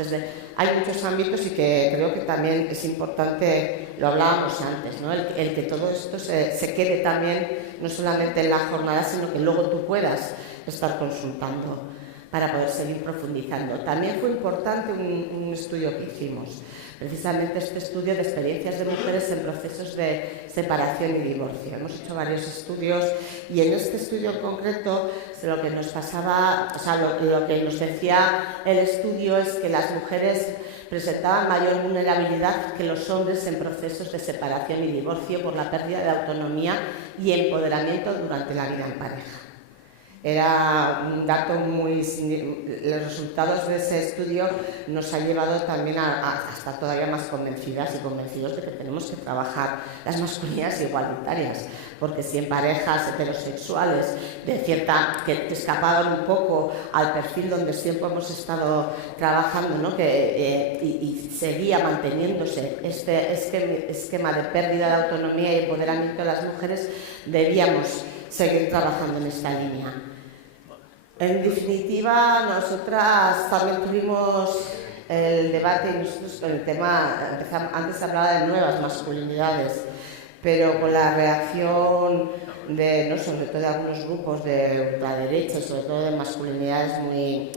hay muchos ámbitos y que creo que también es importante, lo hablábamos antes, ¿no? el que todo esto se quede también, no solamente en la jornada, sino que luego tú puedas estar consultando para poder seguir profundizando. También fue importante un estudio que hicimos, precisamente este estudio de experiencias de mujeres en procesos de separación y divorcio. Hemos hecho varios estudios y en este estudio en concreto lo que nos pasaba, o sea, lo que nos decía el estudio es que las mujeres presentaban mayor vulnerabilidad que los hombres en procesos de separación y divorcio por la pérdida de autonomía y empoderamiento durante la vida en pareja. Era un dato muy... Los resultados de ese estudio nos han llevado también a estar todavía más convencidas y convencidos de que tenemos que trabajar las masculinidades igualitarias, porque si en parejas heterosexuales que escapaban un poco al perfil donde siempre hemos estado trabajando, ¿no? Y seguía manteniéndose este esquema de pérdida de autonomía y empoderamiento de las mujeres, debíamos seguir trabajando en esta línea. En definitiva, nosotras también tuvimos el debate y nosotros con el tema, antes se hablaba de nuevas masculinidades, pero con la reacción sobre todo de algunos grupos de ultraderecha y sobre todo de masculinidades muy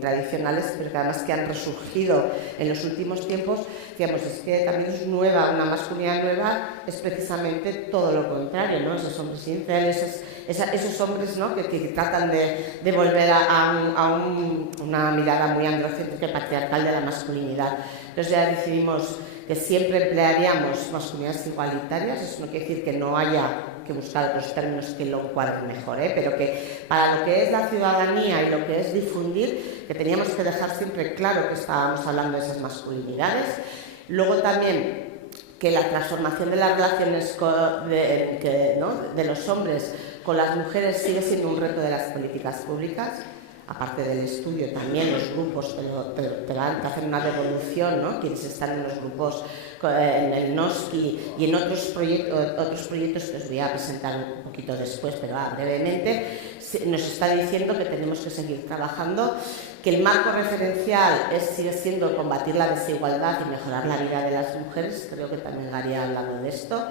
tradicionales, pero que además que han resurgido en los últimos tiempos, digamos, es que también es nueva, una masculinidad nueva es precisamente todo lo contrario, ¿no? Esos hombres infieles, esos hombres, ¿no? que tratan de volver a una mirada muy androcéntrica y patriarcal de la masculinidad. Entonces ya decidimos que siempre emplearíamos masculinidades igualitarias, eso no quiere decir que no haya que buscar otros términos que lo encuadren mejor, pero que para lo que es la ciudadanía y lo que es difundir, que teníamos que dejar siempre claro que estábamos hablando de esas masculinidades. Luego también que la transformación de las relaciones de los hombres con las mujeres sigue siendo un reto de las políticas públicas. Aparte del estudio, también los grupos te van a hacer una revolución, ¿no? Quienes están en los grupos, en el NOSCI y en otros proyectos que os voy a presentar un poquito después, pero brevemente, nos está diciendo que tenemos que seguir trabajando, que el marco referencial sigue siendo combatir la desigualdad y mejorar la vida de las mujeres, creo que también Gary ha hablado de esto.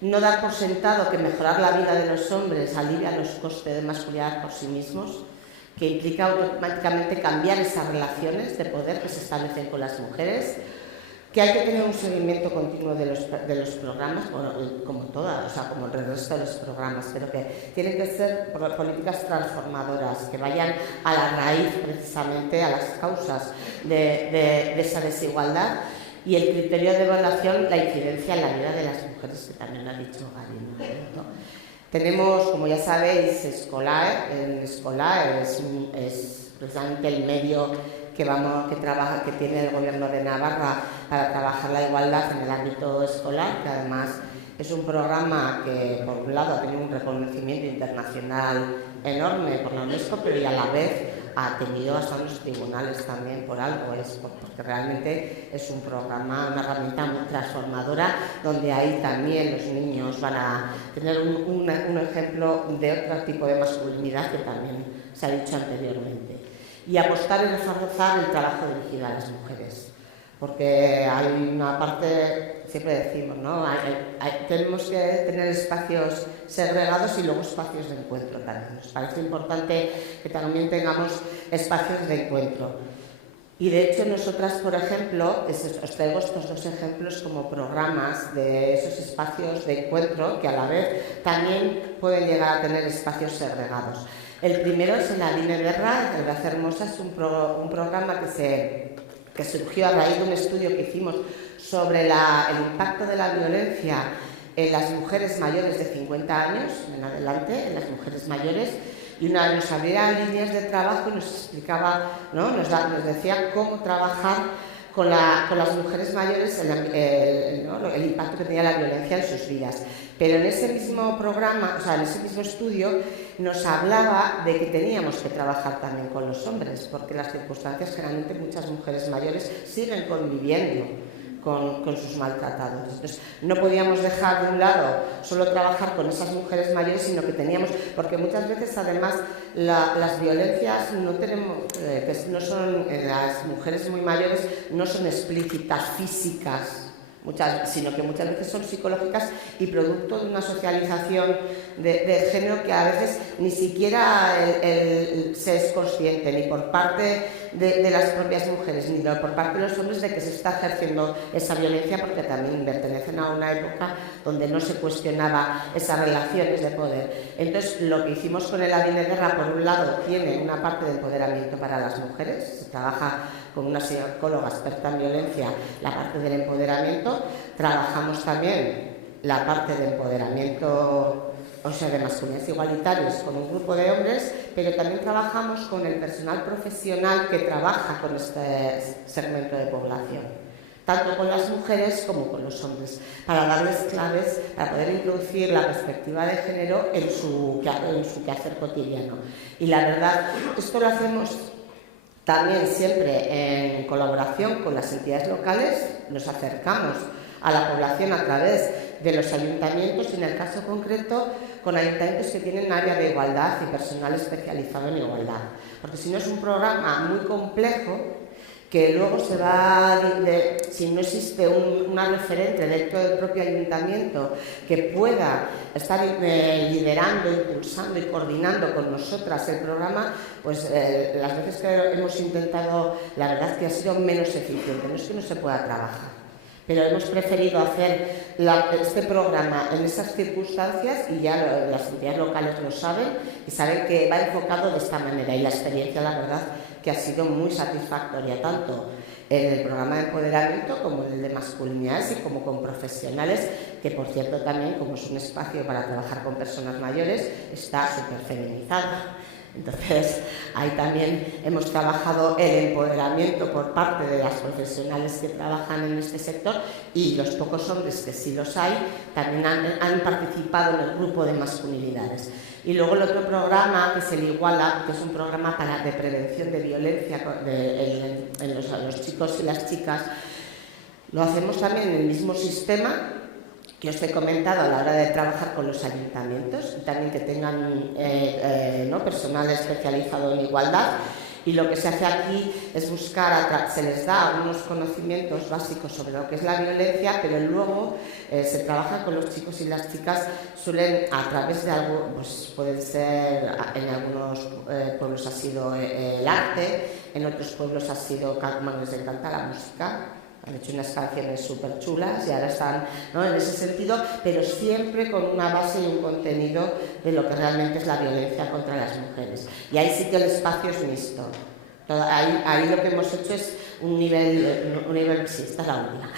No dar por sentado que mejorar la vida de los hombres alivia los costes de masculinidad por sí mismos, que implica automáticamente cambiar esas relaciones de poder que se establecen con las mujeres, que hay que tener un seguimiento continuo de los programas, bueno, como todas, o sea, como el resto de los programas, pero que tienen que ser políticas transformadoras, que vayan a la raíz, precisamente, a las causas de esa desigualdad, y el criterio de evaluación, la incidencia en la vida de las mujeres, que también lo ha dicho Gary, ¿no? Tenemos, como ya sabéis, Escolae. Escolae es precisamente el medio que tiene el Gobierno de Navarra para trabajar la igualdad en el ámbito escolar, que además es un programa que, por un lado, ha tenido un reconocimiento internacional enorme por la UNESCO, pero y a la vez ha tenido hasta los tribunales también por algo, porque realmente es un programa, una herramienta muy transformadora, donde ahí también los niños van a tener un ejemplo de otro tipo de masculinidad que también se ha dicho anteriormente. Y apostar en reforzar el trabajo dirigido a las mujeres, porque hay una parte, siempre decimos, ¿no? Tenemos que tener espacios segregados y luego espacios de encuentro también. Nos parece importante que también tengamos espacios de encuentro. Y de hecho nosotras, por ejemplo, os traigo estos dos ejemplos como programas de esos espacios de encuentro que a la vez también pueden llegar a tener espacios segregados. El primero es en la Dine Guerra, en Gracia Hermosa, es un programa que surgió a raíz de un estudio que hicimos sobre el impacto de la violencia en las mujeres mayores de 50 años, en adelante, en las mujeres mayores, y nos abría líneas de trabajo y nos explicaba, ¿no? nos decía cómo trabajar con las mujeres mayores, el impacto que tenía la violencia en sus vidas. Pero en ese mismo programa, o sea, en ese mismo estudio, nos hablaba de que teníamos que trabajar también con los hombres, porque las circunstancias, generalmente muchas mujeres mayores siguen conviviendo con sus maltratados. Entonces, no podíamos dejar de un lado solo trabajar con esas mujeres mayores, sino que teníamos, porque muchas veces además las violencias no tenemos, no son, las mujeres muy mayores no son explícitas físicas, sino que muchas veces son psicológicas y producto de una socialización de género que a veces ni siquiera se es consciente, ni por parte de las propias mujeres, ni por parte de los hombres, de que se está ejerciendo esa violencia, porque también pertenecen a una época donde no se cuestionaba esas relaciones de poder. Entonces, lo que hicimos con el ADN Guerra, por un lado, tiene una parte de empoderamiento para las mujeres, se trabaja con una psicóloga experta en violencia la parte del empoderamiento, trabajamos también la parte de empoderamiento, o sea, de masculinidades igualitarias con un grupo de hombres, pero también trabajamos con el personal profesional que trabaja con este segmento de población, tanto con las mujeres como con los hombres, para darles claves, para poder introducir la perspectiva de género en su quehacer cotidiano. Y la verdad, esto lo hacemos también siempre en colaboración con las entidades locales, nos acercamos a la población a través de los ayuntamientos y en el caso concreto con ayuntamientos que tienen área de igualdad y personal especializado en igualdad. Porque si no es un programa muy complejo que luego se va, si no existe una referente dentro del propio ayuntamiento que pueda estar liderando, impulsando y coordinando con nosotras el programa, pues las veces que hemos intentado, la verdad es que ha sido menos eficiente. No es que no se pueda trabajar, pero hemos preferido hacer este programa en esas circunstancias y ya las entidades locales lo saben y saben que va enfocado de esta manera, y la experiencia, la verdad, que ha sido muy satisfactoria, tanto en el programa de empoderamiento como en el de masculinidades y como con profesionales, que por cierto también, como es un espacio para trabajar con personas mayores, está súper feminizada. Entonces, ahí también hemos trabajado el empoderamiento por parte de las profesionales que trabajan en este sector, y los pocos hombres que sí los hay también han participado en el grupo de masculinidades. Y luego el otro programa, que es el Iguala, que es un programa de prevención de violencia en los chicos y las chicas, lo hacemos también en el mismo sistema que os he comentado a la hora de trabajar con los ayuntamientos, y también que tengan personal especializado en igualdad. Y lo que se hace aquí es buscar, se les da algunos conocimientos básicos sobre lo que es la violencia, pero luego se trabaja con los chicos y las chicas, suelen a través de algo, pues puede ser, en algunos pueblos ha sido el arte, en otros pueblos ha sido, como les encanta la música, han hecho unas canciones súper chulas y ahora están, ¿no?, en ese sentido, pero siempre con una base y un contenido de lo que realmente es la violencia contra las mujeres. Y ahí sí que el espacio es mixto. Ahí lo que hemos hecho es un nivel, sí, esta es la última.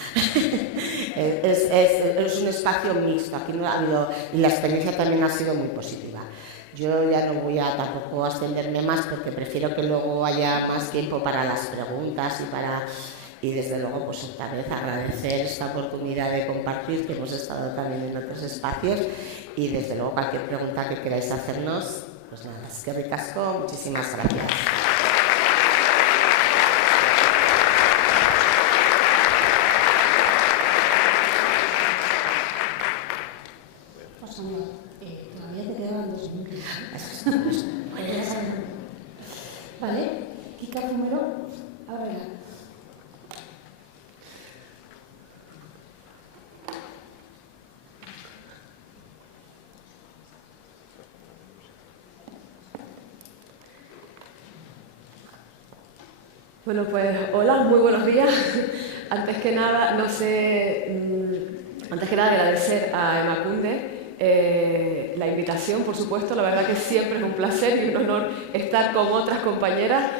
es un espacio mixto, aquí no ha habido, y la experiencia también ha sido muy positiva. Yo ya no voy a tampoco extenderme más porque prefiero que luego haya más tiempo para las preguntas y desde luego, pues otra vez agradecer esta oportunidad de compartir, que hemos estado también en otros espacios, y desde luego cualquier pregunta que queráis hacernos, pues nada, es que ricasco, muchísimas gracias. Pues amigo, todavía te quedaban 2 minutos. Vale, Kika Fumero, ahora ya. Bueno, pues hola, muy buenos días. Antes que nada, agradecer a Emakunde la invitación, por supuesto. La verdad que siempre es un placer y un honor estar con otras compañeras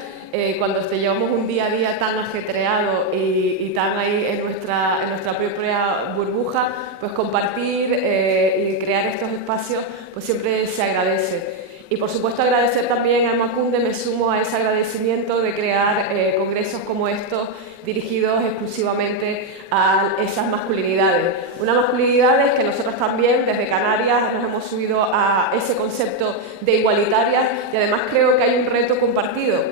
cuando te llevamos un día a día tan ajetreado y tan ahí en nuestra propia burbuja, pues compartir y crear estos espacios, pues siempre se agradece. Y por supuesto agradecer también a Emakunde, me sumo a ese agradecimiento de crear congresos como estos dirigidos exclusivamente a esas masculinidades. Unas masculinidades que nosotros también desde Canarias nos hemos subido a ese concepto de igualitarias y además creo que hay un reto compartido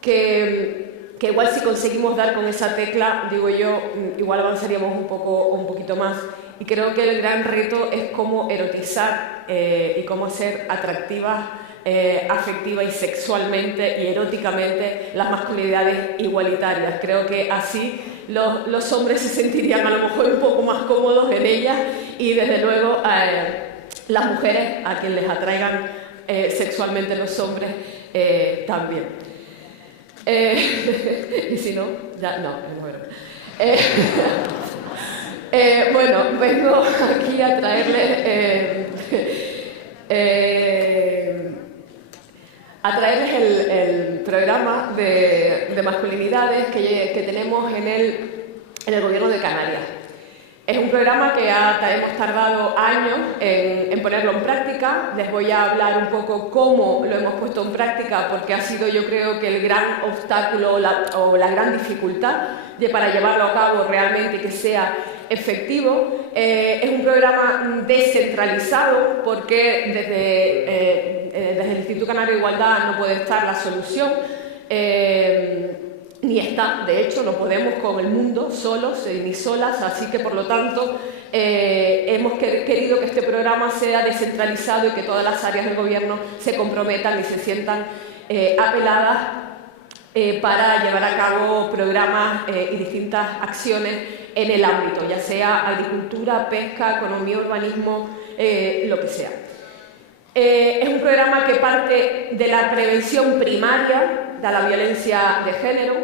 que igual si conseguimos dar con esa tecla, digo yo, igual avanzaríamos un poquito más. Y creo que el gran reto es cómo erotizar y cómo ser atractivas afectiva y sexualmente y eróticamente las masculinidades igualitarias. Creo que así los hombres se sentirían a lo mejor un poco más cómodos en ellas y desde luego las mujeres, a quien les atraigan sexualmente los hombres, también. Y si no, ya no, es bueno. Bueno, vengo aquí a traerles el programa de masculinidades que tenemos en el Gobierno de Canarias. Es un programa que hemos tardado años en ponerlo en práctica. Les voy a hablar un poco cómo lo hemos puesto en práctica, porque ha sido, yo creo, que el gran obstáculo o la gran dificultad para llevarlo a cabo realmente y que sea efectivo. Es un programa descentralizado porque desde el Instituto Canario de Igualdad no puede estar la solución, ni está, de hecho, no podemos con el mundo solos ni solas, así que por lo tanto hemos querido que este programa sea descentralizado y que todas las áreas del gobierno se comprometan y se sientan apeladas para llevar a cabo programas y distintas acciones en el ámbito, ya sea agricultura, pesca, economía, urbanismo, lo que sea. Es un programa que parte de la prevención primaria de la violencia de género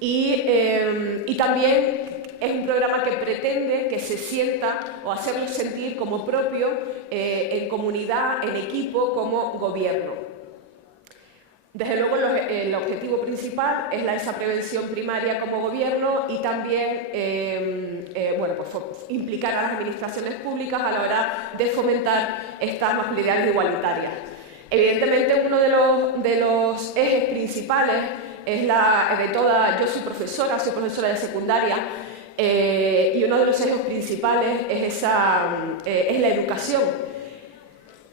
y también es un programa que pretende que se sienta o hacerlo sentir como propio en comunidad, en equipo, como gobierno. Desde luego el objetivo principal es esa prevención primaria como gobierno y también implicar a las administraciones públicas a la hora de fomentar estas masculinidades igualitarias. Evidentemente uno de los ejes principales es yo soy profesora de secundaria y uno de los ejes principales es la educación.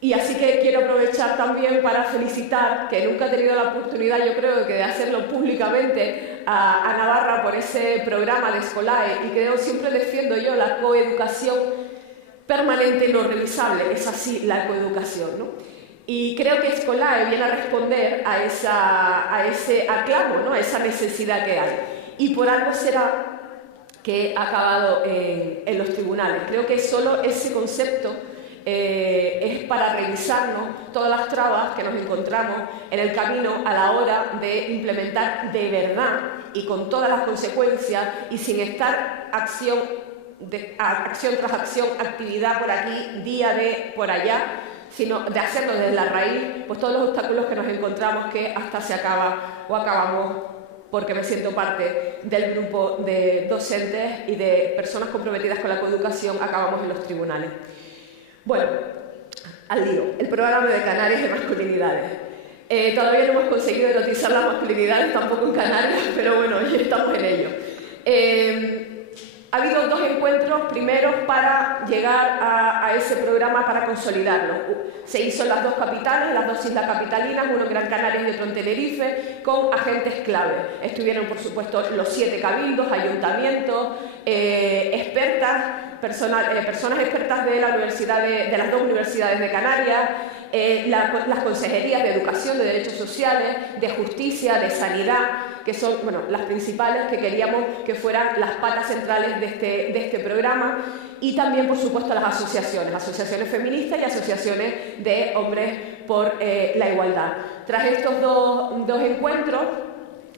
Y así que quiero aprovechar también para felicitar, que nunca he tenido la oportunidad, yo creo, de hacerlo públicamente, a Navarra por ese programa de Escolae, y creo, siempre defiendo yo la coeducación permanente y no revisable, es así la coeducación, ¿no? Y creo que Escolae viene a responder a ese aclamo, ¿no? A esa necesidad que hay. Y por algo será que ha acabado en los tribunales. Creo que solo ese concepto es para revisarnos todas las trabas que nos encontramos en el camino a la hora de implementar de verdad y con todas las consecuencias y sin estar acción tras acción, actividad por aquí, día por allá, sino de hacerlo desde la raíz, pues todos los obstáculos que nos encontramos que hasta se acaba o acabamos, porque me siento parte del grupo de docentes y de personas comprometidas con la coeducación, acabamos en los tribunales. Bueno, al lío, el programa de Canarias de masculinidades. Todavía no hemos conseguido erotizar las masculinidades, tampoco en Canarias, pero bueno, ya estamos en ello. Ha habido dos encuentros primeros para llegar a ese programa, para consolidarlo. Se hizo en las dos capitales, las dos islas capitalinas, uno en Gran Canaria y otro en Tenerife, con agentes clave. Estuvieron, por supuesto, los 7 cabildos, ayuntamientos, personas expertas de de las dos universidades de Canarias, las consejerías de educación, de derechos sociales, de justicia, de sanidad, que son las principales que queríamos que fueran las patas centrales de este programa, y también, por supuesto, las asociaciones feministas y asociaciones de hombres por la igualdad. Tras estos dos encuentros,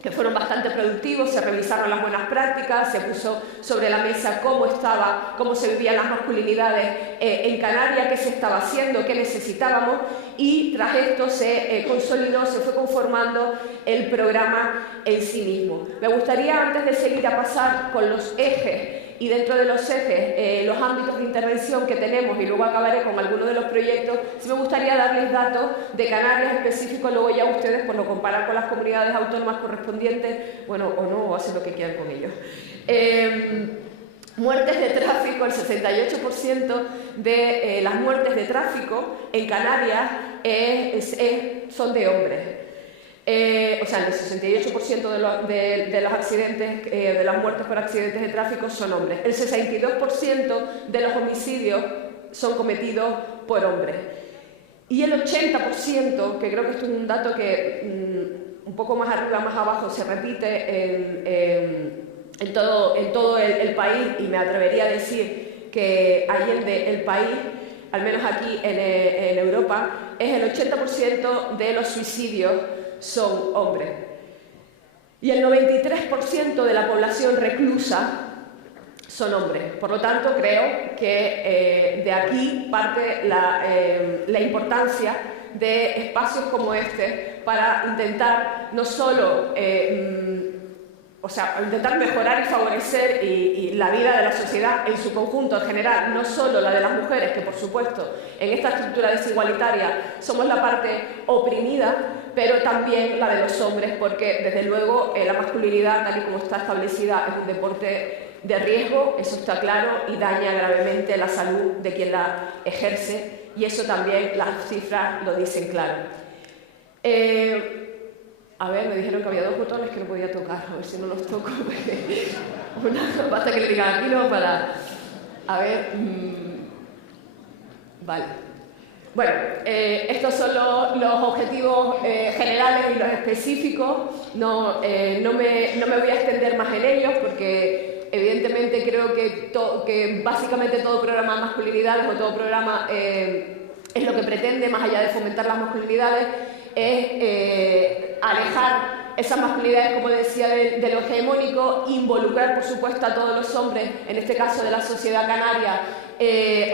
que fueron bastante productivos, se revisaron las buenas prácticas, se puso sobre la mesa cómo se vivían las masculinidades en Canarias, qué se estaba haciendo, qué necesitábamos, y tras esto se consolidó, se fue conformando el programa en sí mismo. Me gustaría, antes de seguir a pasar con los ejes y dentro de los ejes, los ámbitos de intervención que tenemos, y luego acabaré con algunos de los proyectos, sí me gustaría darles datos de Canarias específicos, luego ya ustedes pues lo comparan con las comunidades autónomas correspondientes, bueno, o no, o hacen lo que quieran con ellos. Muertes de tráfico, el 68% de las muertes de tráfico en Canarias son de hombres. O sea, el 68% de los accidentes, de las muertes por accidentes de tráfico son hombres. El 62% de los homicidios son cometidos por hombres. Y el 80%, que creo que esto es un dato que un poco más arriba, más abajo, se repite en todo el país, y me atrevería a decir que allende el país, al menos aquí en Europa, es el 80% de los suicidios son hombres. Y el 93% de la población reclusa son hombres. Por lo tanto, creo que de aquí parte la importancia de espacios como este para intentar no solo intentar mejorar y favorecer y la vida de la sociedad en su conjunto, en general, no solo la de las mujeres, que por supuesto en esta estructura desigualitaria somos la parte oprimida, pero también la de los hombres, porque desde luego la masculinidad, tal y como está establecida, es un deporte de riesgo, eso está claro, y daña gravemente la salud de quien la ejerce, y eso también las cifras lo dicen claro. A ver, me dijeron que había 2 botones que no podía tocar, a ver si no los toco. Basta que le digan aquí, no, para... A ver... Vale. Bueno, estos son los objetivos generales y los específicos. No me voy a extender más en ellos porque evidentemente creo que básicamente todo programa de masculinidades o todo programa es lo que pretende, más allá de fomentar las masculinidades, es alejar esas masculinidades, como decía, de lo hegemónico, involucrar, por supuesto, a todos los hombres, en este caso de la sociedad canaria,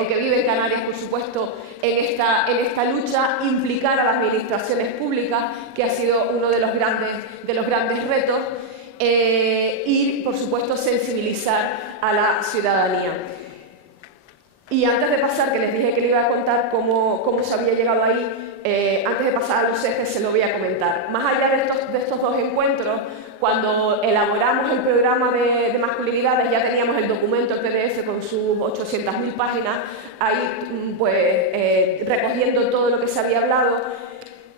o que vive en Canarias, por supuesto, en esta lucha, implicar a las administraciones públicas, que ha sido uno de los grandes retos, y, por supuesto, sensibilizar a la ciudadanía. Y antes de pasar, que les dije que les iba a contar cómo se había llegado ahí, antes de pasar a los ejes se lo voy a comentar. Más allá de estos 2 encuentros, cuando elaboramos el programa de masculinidades, ya teníamos el documento, el PDF, con sus 800.000 páginas, ahí pues recogiendo todo lo que se había hablado,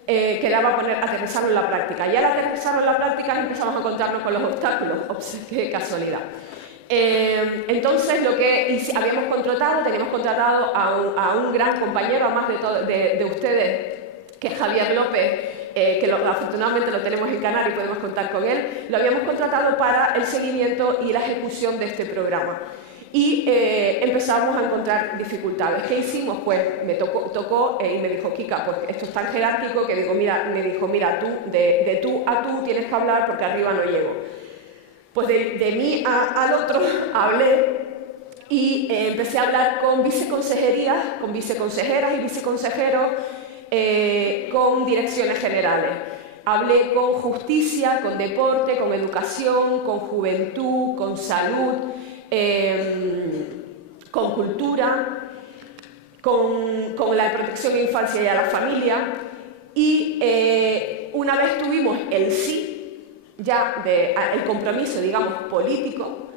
quedaba aterrizarlo en la práctica. Y al aterrizarlo en la práctica empezamos a encontrarnos con los obstáculos, qué casualidad. Entonces lo que teníamos contratado a un gran compañero, además de ustedes, que es Javier López, que afortunadamente lo tenemos en Canarias y podemos contar con él. Lo habíamos contratado para el seguimiento y la ejecución de este programa. Y empezamos a encontrar dificultades. ¿Qué hicimos? Pues me tocó y me dijo, Kika, pues esto es tan jerárquico que mira, tú, de tú a tú tienes que hablar porque arriba no llego. Pues de mí al otro hablé y empecé a hablar con viceconsejerías, con viceconsejeras y viceconsejeros, con direcciones generales. Hablé con justicia, con deporte, con educación, con juventud, con salud, con cultura, con la protección de la infancia y a la familia. Y una vez tuvimos el sí, ya el compromiso, digamos, político,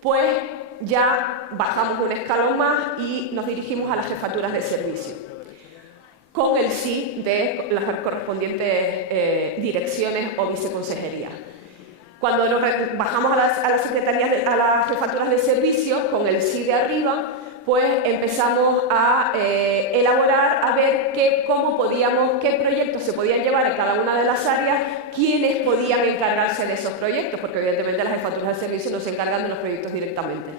pues ya bajamos un escalón más y nos dirigimos a las jefaturas de servicio, con el sí de las correspondientes direcciones o viceconsejerías. Cuando nos bajamos a las secretarías, a las jefaturas de servicio, con el sí de arriba, pues empezamos a elaborar, a ver qué proyectos se podían llevar en cada una de las áreas, quiénes podían encargarse de esos proyectos, porque evidentemente las jefaturas de servicio no se encargan de los proyectos directamente.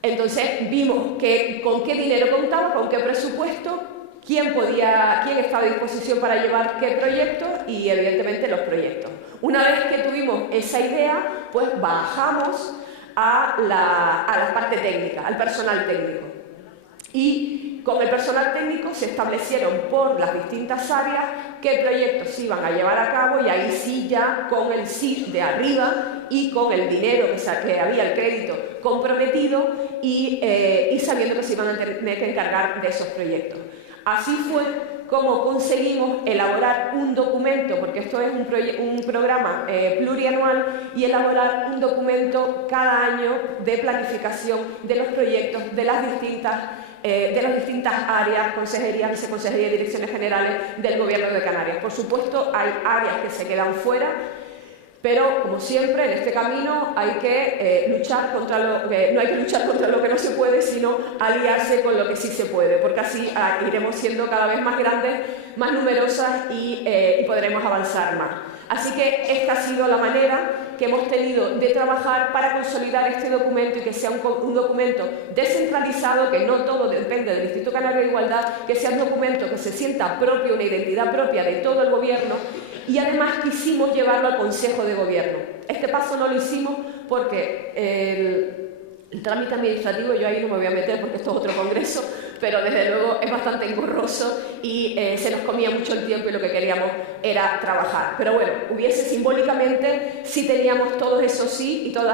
Entonces vimos con qué dinero contaba, con qué presupuesto, quién estaba a disposición para llevar qué proyecto y evidentemente los proyectos. Una vez que tuvimos esa idea, pues bajamos a la parte técnica, al personal técnico. Y con el personal técnico se establecieron por las distintas áreas qué proyectos se iban a llevar a cabo, y ahí sí, ya con el sí de arriba y con el dinero que había, el crédito comprometido y sabiendo que se iban a tener que encargar de esos proyectos. Así fue como conseguimos elaborar un documento, porque esto es un programa plurianual, y elaborar un documento cada año de planificación de los proyectos de las distintas áreas, consejerías, viceconsejerías y direcciones generales del Gobierno de Canarias. Por supuesto, hay áreas que se quedan fuera, pero, como siempre, en este camino hay que luchar contra no hay que luchar contra lo que no se puede, sino aliarse con lo que sí se puede, porque así iremos siendo cada vez más grandes, más numerosas y podremos avanzar más. Así que esta ha sido la manera que hemos tenido de trabajar para consolidar este documento y que sea un documento descentralizado, que no todo depende del Instituto Canario de Igualdad, que sea un documento que se sienta propio, una identidad propia de todo el Gobierno, y además quisimos llevarlo al Consejo de Gobierno. Este paso no lo hicimos porque el trámite administrativo, yo ahí no me voy a meter porque esto es otro congreso, pero desde luego es bastante engorroso y se nos comía mucho el tiempo y lo que queríamos era trabajar. Pero bueno, simbólicamente sí teníamos todos esos sí y todo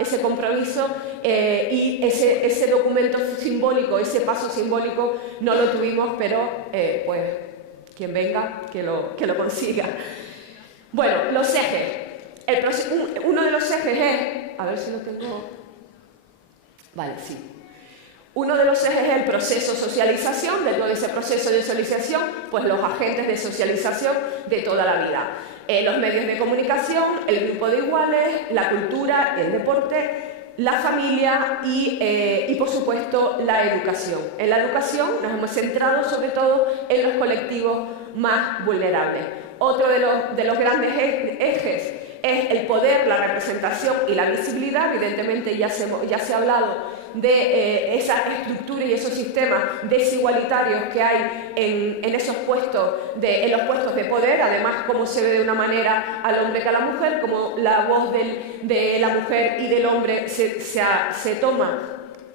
ese compromiso y ese documento simbólico, ese paso simbólico no lo tuvimos, pero pues quien venga, que lo consiga. Bueno, los ejes. Uno de los ejes es... A ver si lo tengo... Vale, sí. Uno de los ejes es el proceso de socialización. Dentro de ese proceso de socialización, pues los agentes de socialización de toda la vida. Los medios de comunicación, el grupo de iguales, la cultura, el deporte, la familia y por supuesto, la educación. En la educación nos hemos centrado sobre todo en los colectivos más vulnerables. Otro de los grandes ejes es el poder, la representación y la visibilidad. Evidentemente ya se ha hablado de esa estructura y esos sistemas desigualitarios que hay en esos puestos en los puestos de poder. Además, cómo se ve de una manera al hombre que a la mujer, cómo la voz de la mujer y del hombre se toma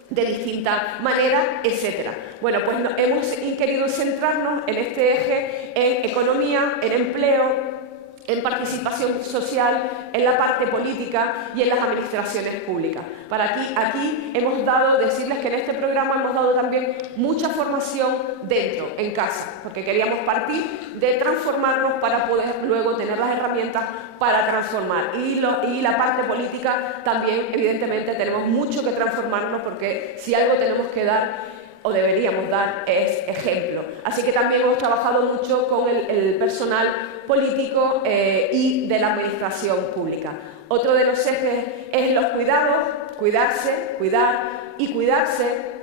de distintas maneras, etc. Bueno, pues hemos querido centrarnos en este eje, en economía, en empleo, en participación social, en la parte política y en las administraciones públicas. Aquí hemos decirles que en este programa hemos dado también mucha formación dentro, en casa, porque queríamos partir de transformarnos para poder luego tener las herramientas para transformar. Y la parte política también, evidentemente, tenemos mucho que transformarnos, porque si algo tenemos que dar o deberíamos dar es ejemplo. Así que también hemos trabajado mucho con el personal político y de la administración pública. Otro de los ejes es los cuidados, cuidarse, cuidar y cuidarse.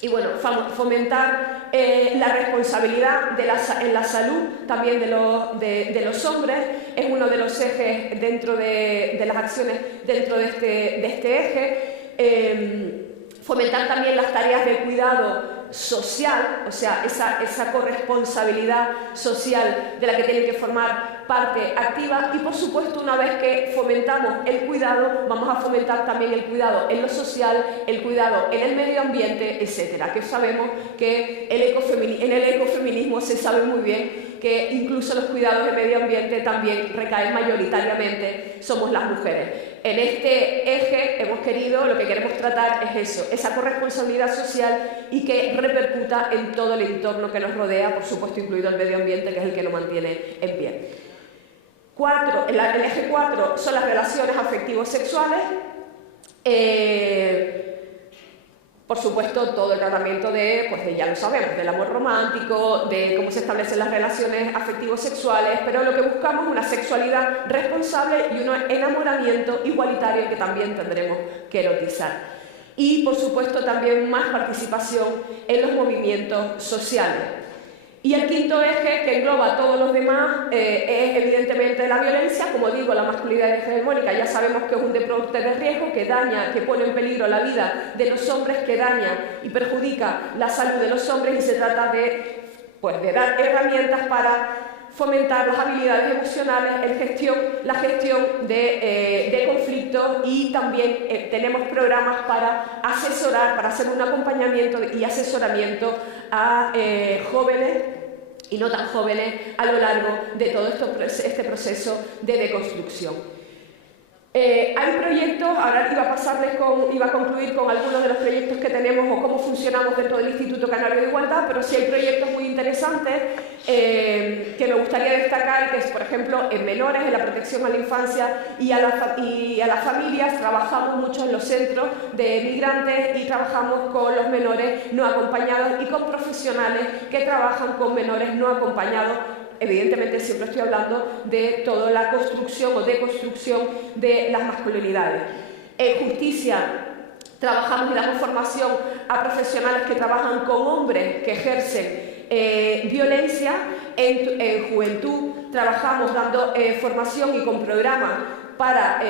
Y bueno, fomentar la responsabilidad en la salud también de los hombres es uno de los ejes dentro de las acciones dentro de este eje. Fomentar también las tareas de cuidado social, o sea, esa corresponsabilidad social de la que tienen que formar parte activa. Y por supuesto, una vez que fomentamos el cuidado, vamos a fomentar también el cuidado en lo social, el cuidado en el medio ambiente, etcétera. Que sabemos que en el ecofeminismo se sabe muy bien que incluso los cuidados del medio ambiente también recaen mayoritariamente somos las mujeres. En este eje lo que queremos tratar es eso, esa corresponsabilidad social y que repercuta en todo el entorno que nos rodea, por supuesto incluido el medio ambiente, que es el que nos mantiene en pie. El eje 4 son las relaciones afectivo-sexuales. Por supuesto, todo el tratamiento ya lo sabemos, del amor romántico, de cómo se establecen las relaciones afectivo-sexuales, pero lo que buscamos es una sexualidad responsable y un enamoramiento igualitario que también tendremos que erotizar. Y, por supuesto, también más participación en los movimientos sociales. Y el quinto eje, que engloba a todos los demás, es evidentemente la violencia. Como digo, la masculinidad hegemónica ya sabemos que es un deporte de riesgo que daña, que pone en peligro la vida de los hombres, que daña y perjudica la salud de los hombres, y se trata de dar herramientas para fomentar las habilidades emocionales, la gestión de conflictos, y también tenemos programas para asesorar, para hacer un acompañamiento y asesoramiento a jóvenes y no tan jóvenes a lo largo de todo este proceso de deconstrucción. Hay proyectos, ahora iba a concluir con algunos de los proyectos que tenemos o cómo funcionamos dentro del Instituto Canario de Igualdad, pero sí hay proyectos muy interesantes que me gustaría destacar, que es, por ejemplo, en menores, en la protección a la infancia y a las familias. Trabajamos mucho en los centros de migrantes y trabajamos con los menores no acompañados y con profesionales que trabajan con menores no acompañados. Evidentemente siempre estoy hablando de toda la construcción o deconstrucción de las masculinidades. En justicia trabajamos y damos formación a profesionales que trabajan con hombres que ejercen violencia. En juventud trabajamos dando formación y con programas para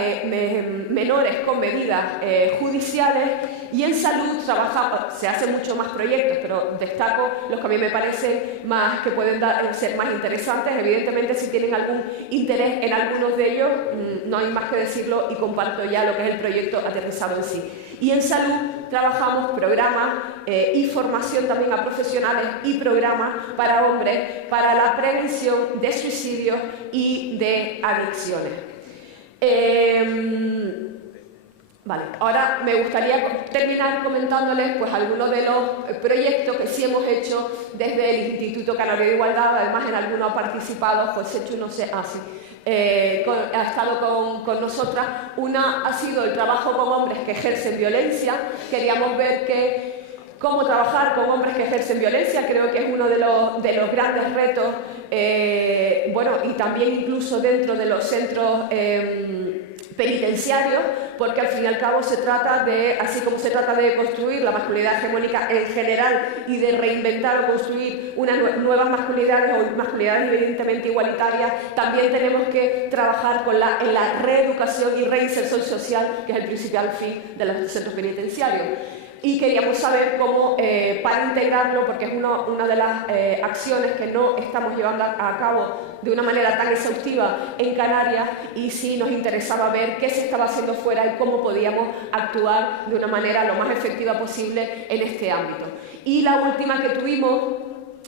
menores con medidas judiciales, y en salud se hacen muchos más proyectos, pero destaco los que a mí me parecen más que pueden ser más interesantes. Evidentemente, si tienen algún interés en algunos de ellos, no hay más que decirlo y comparto ya lo que es el proyecto aterrizado en sí. Y en salud trabajamos programas y formación también a profesionales y programas para hombres para la prevención de suicidios y de adicciones. Vale, ahora me gustaría terminar comentándoles pues algunos de los proyectos que sí hemos hecho desde el Instituto Canario de Igualdad. Además, en algunos ha participado José Chu, no sé, ha estado con nosotras. Una ha sido el trabajo con hombres que ejercen violencia. Queríamos ver cómo trabajar con hombres que ejercen violencia. Creo que es uno de los grandes retos, bueno, y también incluso dentro de los centros penitenciarios, porque al fin y al cabo se trata de, así como se trata de construir la masculinidad hegemónica en general y de reinventar o construir unas nuevas masculinidades o masculinidades evidentemente igualitarias, también tenemos que trabajar en la reeducación y reinserción social, que es el principal fin de los centros penitenciarios. Y queríamos saber cómo, para integrarlo, porque es una de las acciones que no estamos llevando a cabo de una manera tan exhaustiva en Canarias, y sí nos interesaba ver qué se estaba haciendo fuera y cómo podíamos actuar de una manera lo más efectiva posible en este ámbito. Y la última que tuvimos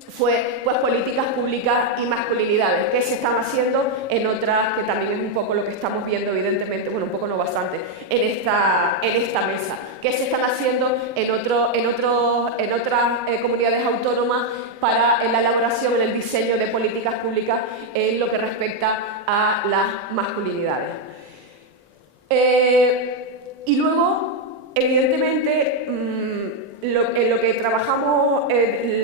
fue pues políticas públicas y masculinidades, que se están haciendo en otras, que también es un poco lo que estamos viendo evidentemente, bueno, un poco no bastante, en esta mesa, que se están haciendo en otras comunidades autónomas para la elaboración, en el diseño de políticas públicas en lo que respecta a las masculinidades. Y luego, evidentemente, en lo que trabajamos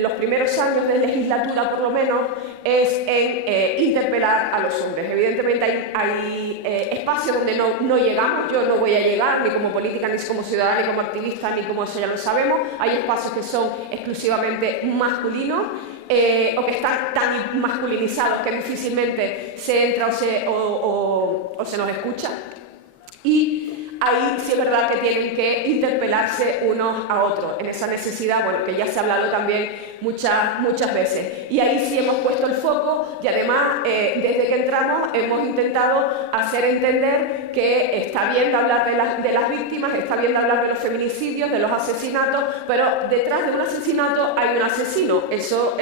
los primeros años de legislatura, por lo menos, es en interpelar a los hombres. Evidentemente hay espacios donde no llegamos. Yo no voy a llegar ni como política, ni como ciudadana, ni como activista, ni como eso ya lo sabemos. Hay espacios que son exclusivamente masculinos, o que están tan masculinizados que difícilmente se entra o se nos escucha. Y ahí sí es verdad que tienen que interpelarse unos a otros, en esa necesidad, bueno, que ya se ha hablado también muchas veces. Y ahí sí hemos puesto el foco, y además, desde que entramos, hemos intentado hacer entender que está bien de hablar de las víctimas, está bien de hablar de los feminicidios, de los asesinatos, pero detrás de un asesinato hay un asesino. Eso,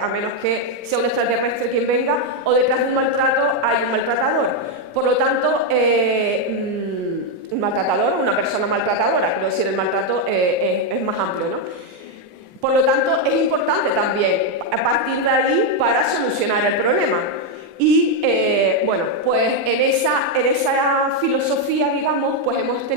a menos que sea un extraterrestre quien venga, o detrás de un maltrato hay un maltratador. Por lo tanto, un maltratador o una persona maltratadora, quiero decir, el maltrato es más amplio, ¿no? Por lo tanto, es importante también a partir de ahí para solucionar el problema. Y bueno, pues en esa filosofía, digamos, pues hemos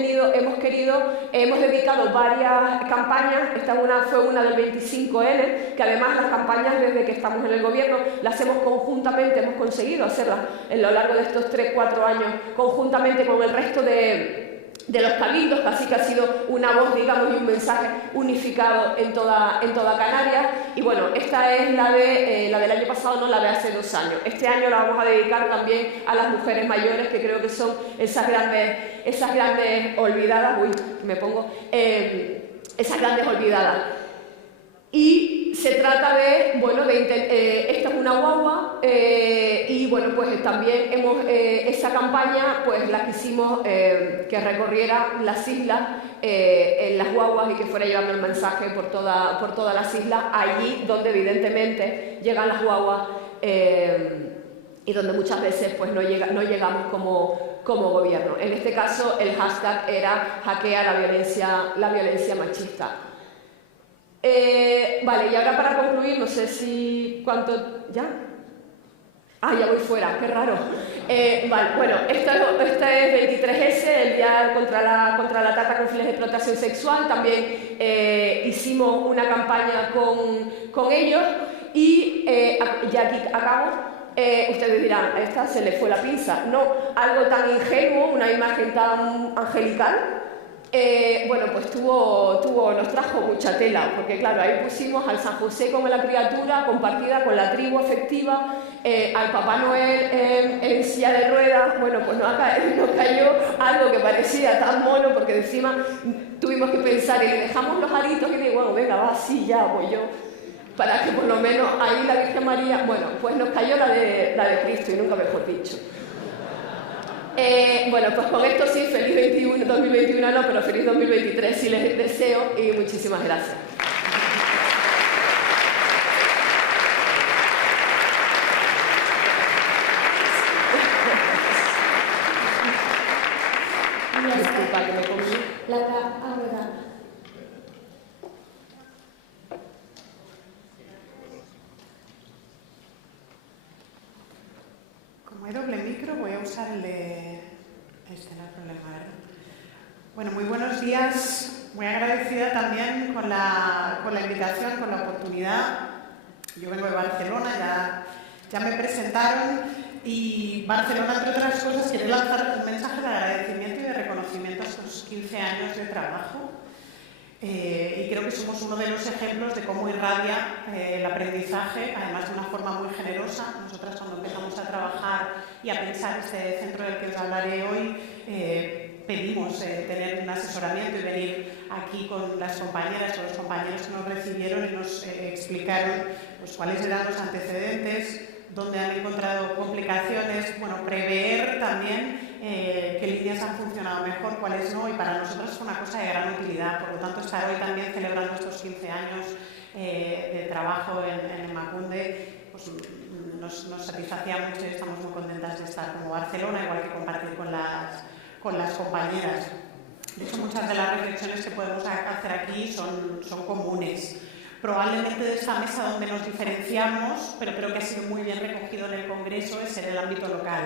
dedicado varias campañas. Esta fue una del 25N, que además las campañas, desde que estamos en el gobierno, las hacemos conjuntamente, hemos conseguido hacerlas a lo largo de estos 3-4 años, conjuntamente con el resto de los cabildos, así que ha sido una voz, digamos, y un mensaje unificado en toda Canarias. Y bueno, esta es la del año pasado, no la de hace 2 años. Este año la vamos a dedicar también a las mujeres mayores, que creo que son esas grandes olvidadas, esas grandes olvidadas. Y se trata esta es una guagua, y bueno, pues también esa campaña pues la quisimos que recorriera las islas en las guaguas y que fuera llevando el mensaje por todas las islas, allí donde evidentemente llegan las guaguas y donde muchas veces pues no llegamos como gobierno. En este caso, el hashtag era hackea la violencia machista. Vale, y ahora para concluir, no sé si... ¿Cuánto? ¿Ya? Ah, ya voy fuera, qué raro. Vale, bueno, este es 23S, el Día contra la Trata con Fines de Explotación Sexual. También hicimos una campaña con ellos y ya aquí acabo. Ustedes dirán, a esta se le fue la pinza. No, algo tan ingenuo, una imagen tan angelical. Bueno, pues nos trajo mucha tela, porque claro, ahí pusimos al San José como la criatura compartida con la tribu afectiva, al Papá Noel en silla de ruedas. Bueno, pues nos cayó algo que parecía tan mono, porque encima tuvimos que pensar y le dejamos los aritos y digo, bueno, venga, va, sí, ya, voy yo, para que por lo menos ahí la Virgen María, bueno, pues nos cayó la de Cristo, y nunca mejor dicho. Bueno, pues con esto sí, feliz 2021 no, pero feliz 2023 sí les deseo, y muchísimas gracias. Disculpa que me comí. Laura Ábreda. Como hay doble micro, voy a usar el de... Este no hay problema, ¿verdad? Bueno, muy buenos días. Muy agradecida también con la invitación, con la oportunidad. Yo vengo de Barcelona, ya me presentaron, y Barcelona, entre otras cosas, quiere lanzar un mensaje de agradecimiento y de reconocimiento a estos 15 años de trabajo. Y creo que somos uno de los ejemplos de cómo irradia el aprendizaje, además de una forma muy generosa. Nosotras, cuando empezamos a trabajar y a pensar este centro del que os hablaré hoy, pedimos tener un asesoramiento y venir aquí con las compañeras o los compañeros que nos recibieron y nos explicaron pues, cuáles eran los antecedentes, dónde han encontrado complicaciones, bueno, prever también qué líneas han funcionado mejor, cuáles no, y para nosotros es una cosa de gran utilidad. Por lo tanto, estar hoy también celebrando estos 15 años de trabajo en Emakunde, pues nos satisfacía mucho y estamos muy contentas de estar como Barcelona, igual que compartir con las compañeras. De hecho, muchas de las reflexiones que podemos hacer aquí son comunes. Probablemente de esta mesa donde nos diferenciamos, pero creo que ha sido muy bien recogido en el Congreso, es en el ámbito local.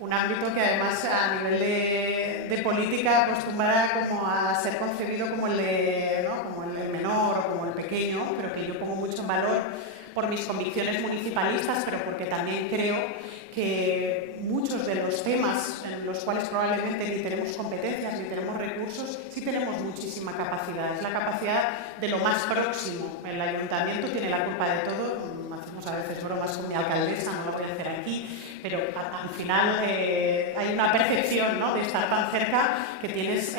Un ámbito que además a nivel de política acostumbra como a ser concebido como el menor o como el pequeño, pero que yo pongo mucho en valor por mis convicciones municipalistas, pero porque también creo que muchos de los temas en los cuales probablemente ni tenemos competencias ni tenemos recursos, sí tenemos muchísima capacidad. Es la capacidad de lo más próximo. El ayuntamiento tiene la culpa de todo. Hacemos a veces bromas con mi alcaldesa, no lo voy a hacer aquí, pero al final hay una percepción, ¿no?, de estar tan cerca que tienes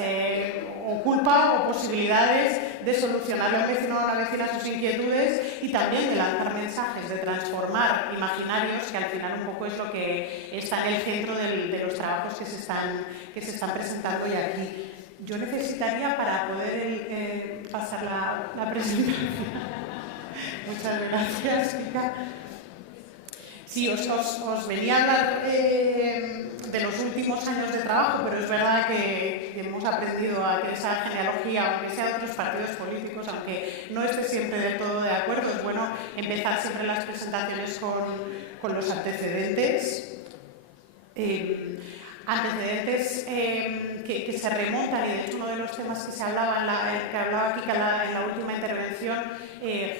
o culpa o posibilidades de solucionar a un vecino o a una vecina sus inquietudes, y también de lanzar mensajes, de transformar imaginarios, que al final un poco es lo que está en el centro de los trabajos que se están presentando hoy aquí. Yo necesitaría, para poder pasar la presentación... Muchas gracias, Kika. Sí, os venía a hablar de los últimos años de trabajo, pero es verdad que hemos aprendido a que esa genealogía, aunque sea de otros partidos políticos, aunque no esté siempre del todo de acuerdo, es bueno empezar siempre las presentaciones con los antecedentes. Antecedentes que se remontan, y de hecho uno de los temas que hablaba Kika en la última intervención,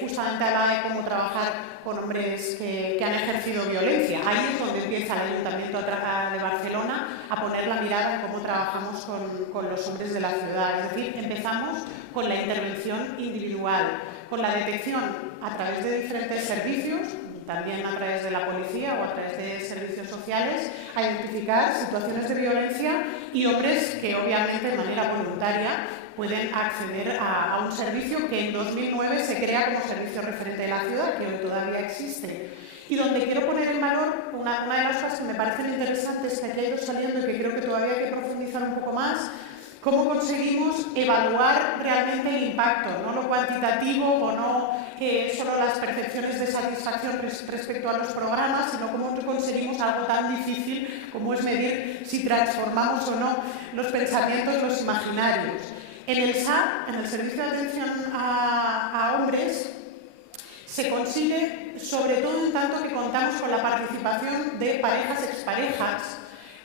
justamente hablaba de cómo trabajar con hombres que han ejercido violencia. Ahí es donde empieza el Ayuntamiento de Barcelona a poner la mirada en cómo trabajamos con los hombres de la ciudad. Es decir, empezamos con la intervención individual, con la detección a través de diferentes servicios, también a través de la policía o a través de servicios sociales, a identificar situaciones de violencia y hombres que obviamente de manera voluntaria pueden acceder a un servicio que en 2009 se crea como servicio referente de la ciudad, que hoy todavía existe. Y donde quiero poner en valor una de las cosas que me parecen interesantes, que aquí ha ido saliendo y que creo que todavía hay que profundizar un poco más, cómo conseguimos evaluar realmente el impacto, no lo cuantitativo o no solo las percepciones de satisfacción respecto a los programas, sino cómo conseguimos algo tan difícil como es medir si transformamos o no los pensamientos, los imaginarios. En el SAP, en el Servicio de Atención a Hombres, se consigue sobre todo en tanto que contamos con la participación de parejas, exparejas,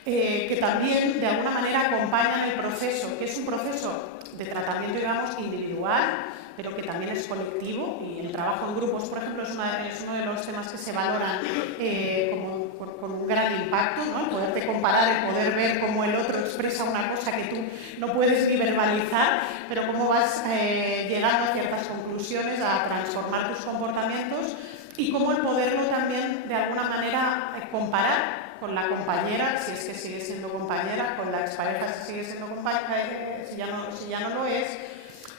que también de alguna manera acompañan el proceso, que es un proceso de tratamiento, digamos, individual, pero que también es colectivo, y el trabajo en grupos, por ejemplo, es uno de los temas que se valoran con un gran impacto, ¿no? El poderte comparar, el poder ver cómo el otro expresa una cosa que tú no puedes ni verbalizar, pero cómo vas llegando a ciertas conclusiones, a transformar tus comportamientos, y cómo el poderlo también, de alguna manera, comparar con la compañera, si es que sigue siendo compañera, con la expareja si sigue siendo compañera, si ya no lo es,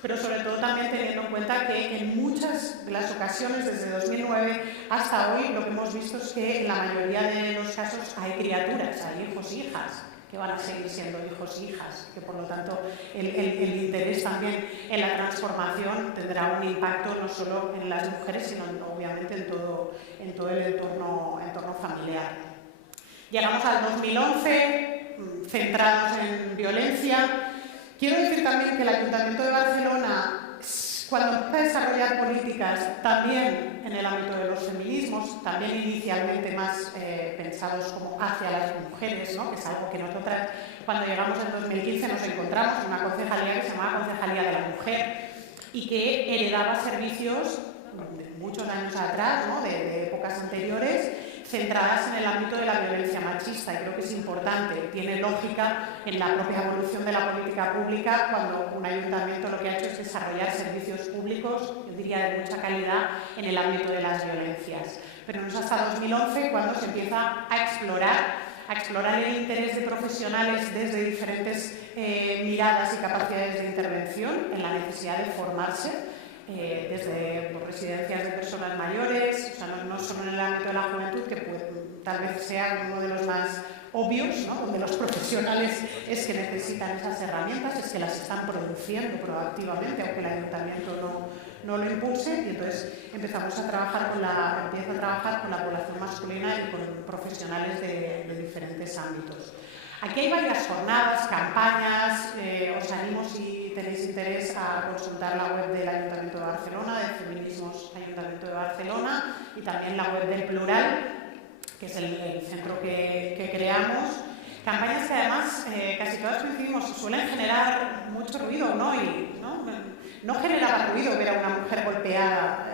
pero sobre todo también teniendo en cuenta que en muchas de las ocasiones, desde 2009 hasta hoy, lo que hemos visto es que en la mayoría de los casos hay criaturas, hay hijos e hijas, que van a seguir siendo hijos e hijas, que por lo tanto el interés también en la transformación tendrá un impacto no solo en las mujeres, sino obviamente en todo el entorno familiar. Llegamos al 2011, centrados en violencia. Quiero decir también que el Ayuntamiento de Barcelona, cuando empieza a desarrollar políticas también en el ámbito de los feminismos, también inicialmente más pensados como hacia las mujeres, ¿no? Que es algo que nosotras, cuando llegamos en 2015, nos encontramos en una concejalía que se llamaba Concejalía de la Mujer y que heredaba servicios de muchos años atrás, ¿no? de épocas anteriores, centradas en el ámbito de la violencia machista, y creo que es importante, tiene lógica en la propia evolución de la política pública cuando un ayuntamiento lo que ha hecho es desarrollar servicios públicos, yo diría de mucha calidad, en el ámbito de las violencias. Pero no es hasta 2011 cuando se empieza a explorar el interés de profesionales desde diferentes miradas y capacidades de intervención en la necesidad de formarse, desde residencias de personas mayores, o sea, no solo en el ámbito de la juventud, que tal vez sea uno de los más obvios, ¿no? Donde los profesionales es que necesitan esas herramientas, es que las están produciendo proactivamente, aunque el ayuntamiento no lo impulse, y entonces empezamos a trabajar con la población masculina y con profesionales de diferentes ámbitos. Aquí hay varias jornadas, campañas, os animo si tenéis interés a consultar la web del Ayuntamiento de Barcelona, de Feminismos Ayuntamiento de Barcelona, y también la web del Plural, que es el centro que creamos. Campañas que además casi todas coincidimos, suelen generar mucho ruido, ¿no? Y no generaba ruido ver a una mujer golpeada,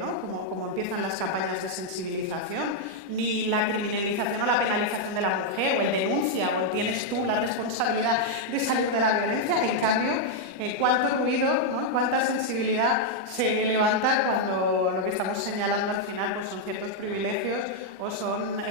¿no? como empiezan las campañas de sensibilización, ni la criminalización o la penalización de la mujer, o el denuncia, o tienes tú la responsabilidad de salir de la violencia. En cambio, cuánto ruido, ¿no? Cuánta sensibilidad se levanta cuando lo que estamos señalando al final pues son ciertos privilegios o son...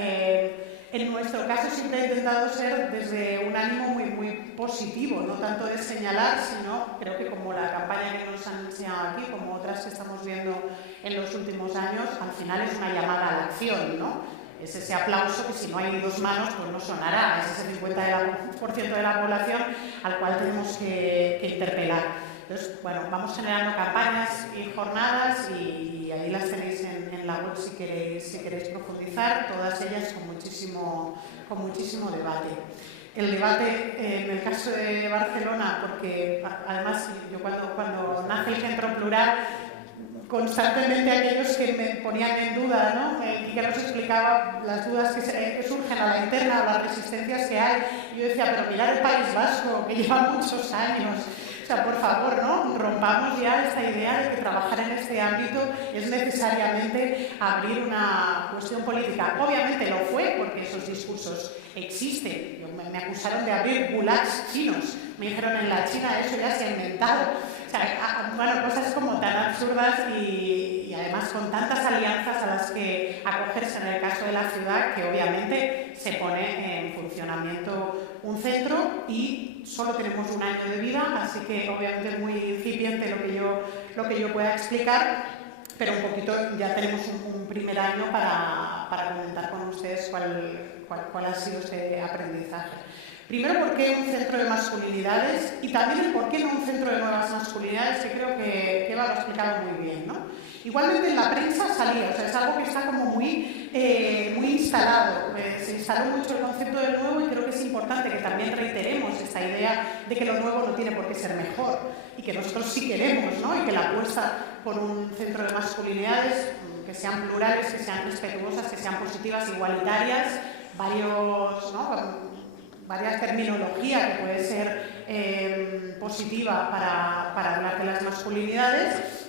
En nuestro caso siempre he intentado ser desde un ánimo muy positivo, no tanto de señalar, sino creo que como la campaña que nos han enseñado aquí, como otras que estamos viendo en los últimos años, al final es una llamada a la acción, ¿no? Es ese aplauso que si no hay dos manos pues no sonará, es ese 50% de la población al cual tenemos que interpelar. Entonces, bueno, vamos generando campañas y jornadas y ahí las tenéis en la web si queréis profundizar, todas ellas con muchísimo debate. El debate en el caso de Barcelona, porque además yo cuando nace el Centro Plural, constantemente aquellos que me ponían en duda, ¿no? Y que nos explicaba las dudas que surgen a la interna, las resistencias que hay, y yo decía, pero mirad el País Vasco, que lleva muchos años. O sea, por favor, ¿no? Rompamos ya esta idea de que trabajar en este ámbito es necesariamente abrir una cuestión política. Obviamente lo fue, porque esos discursos existen. Me acusaron de abrir gulags chinos. Me dijeron, en la China eso ya se ha inventado. O sea, bueno, cosas como tan absurdas y además con tantas alianzas a las que acogerse en el caso de la ciudad, que obviamente se pone en funcionamiento un centro y solo tenemos un año de vida, así que obviamente es muy incipiente lo que yo pueda explicar, pero un poquito ya tenemos un primer año para comentar con ustedes cuál ha sido ese aprendizaje. Primero, ¿por qué un centro de masculinidades? Y también el por qué no un centro de nuevas masculinidades, que creo que Eva lo ha explicado muy bien, ¿no? Igualmente en la prensa salía, o sea, es algo que está como muy instalado. Se instaló mucho el concepto del nuevo y creo que es importante que también reiteremos esta idea de que lo nuevo no tiene por qué ser mejor y que nosotros sí queremos, ¿no? Y que la apuesta por un centro de masculinidades que sean plurales, que sean respetuosas, que sean positivas, igualitarias, varias terminologías que puede ser positiva para hablar de las masculinidades.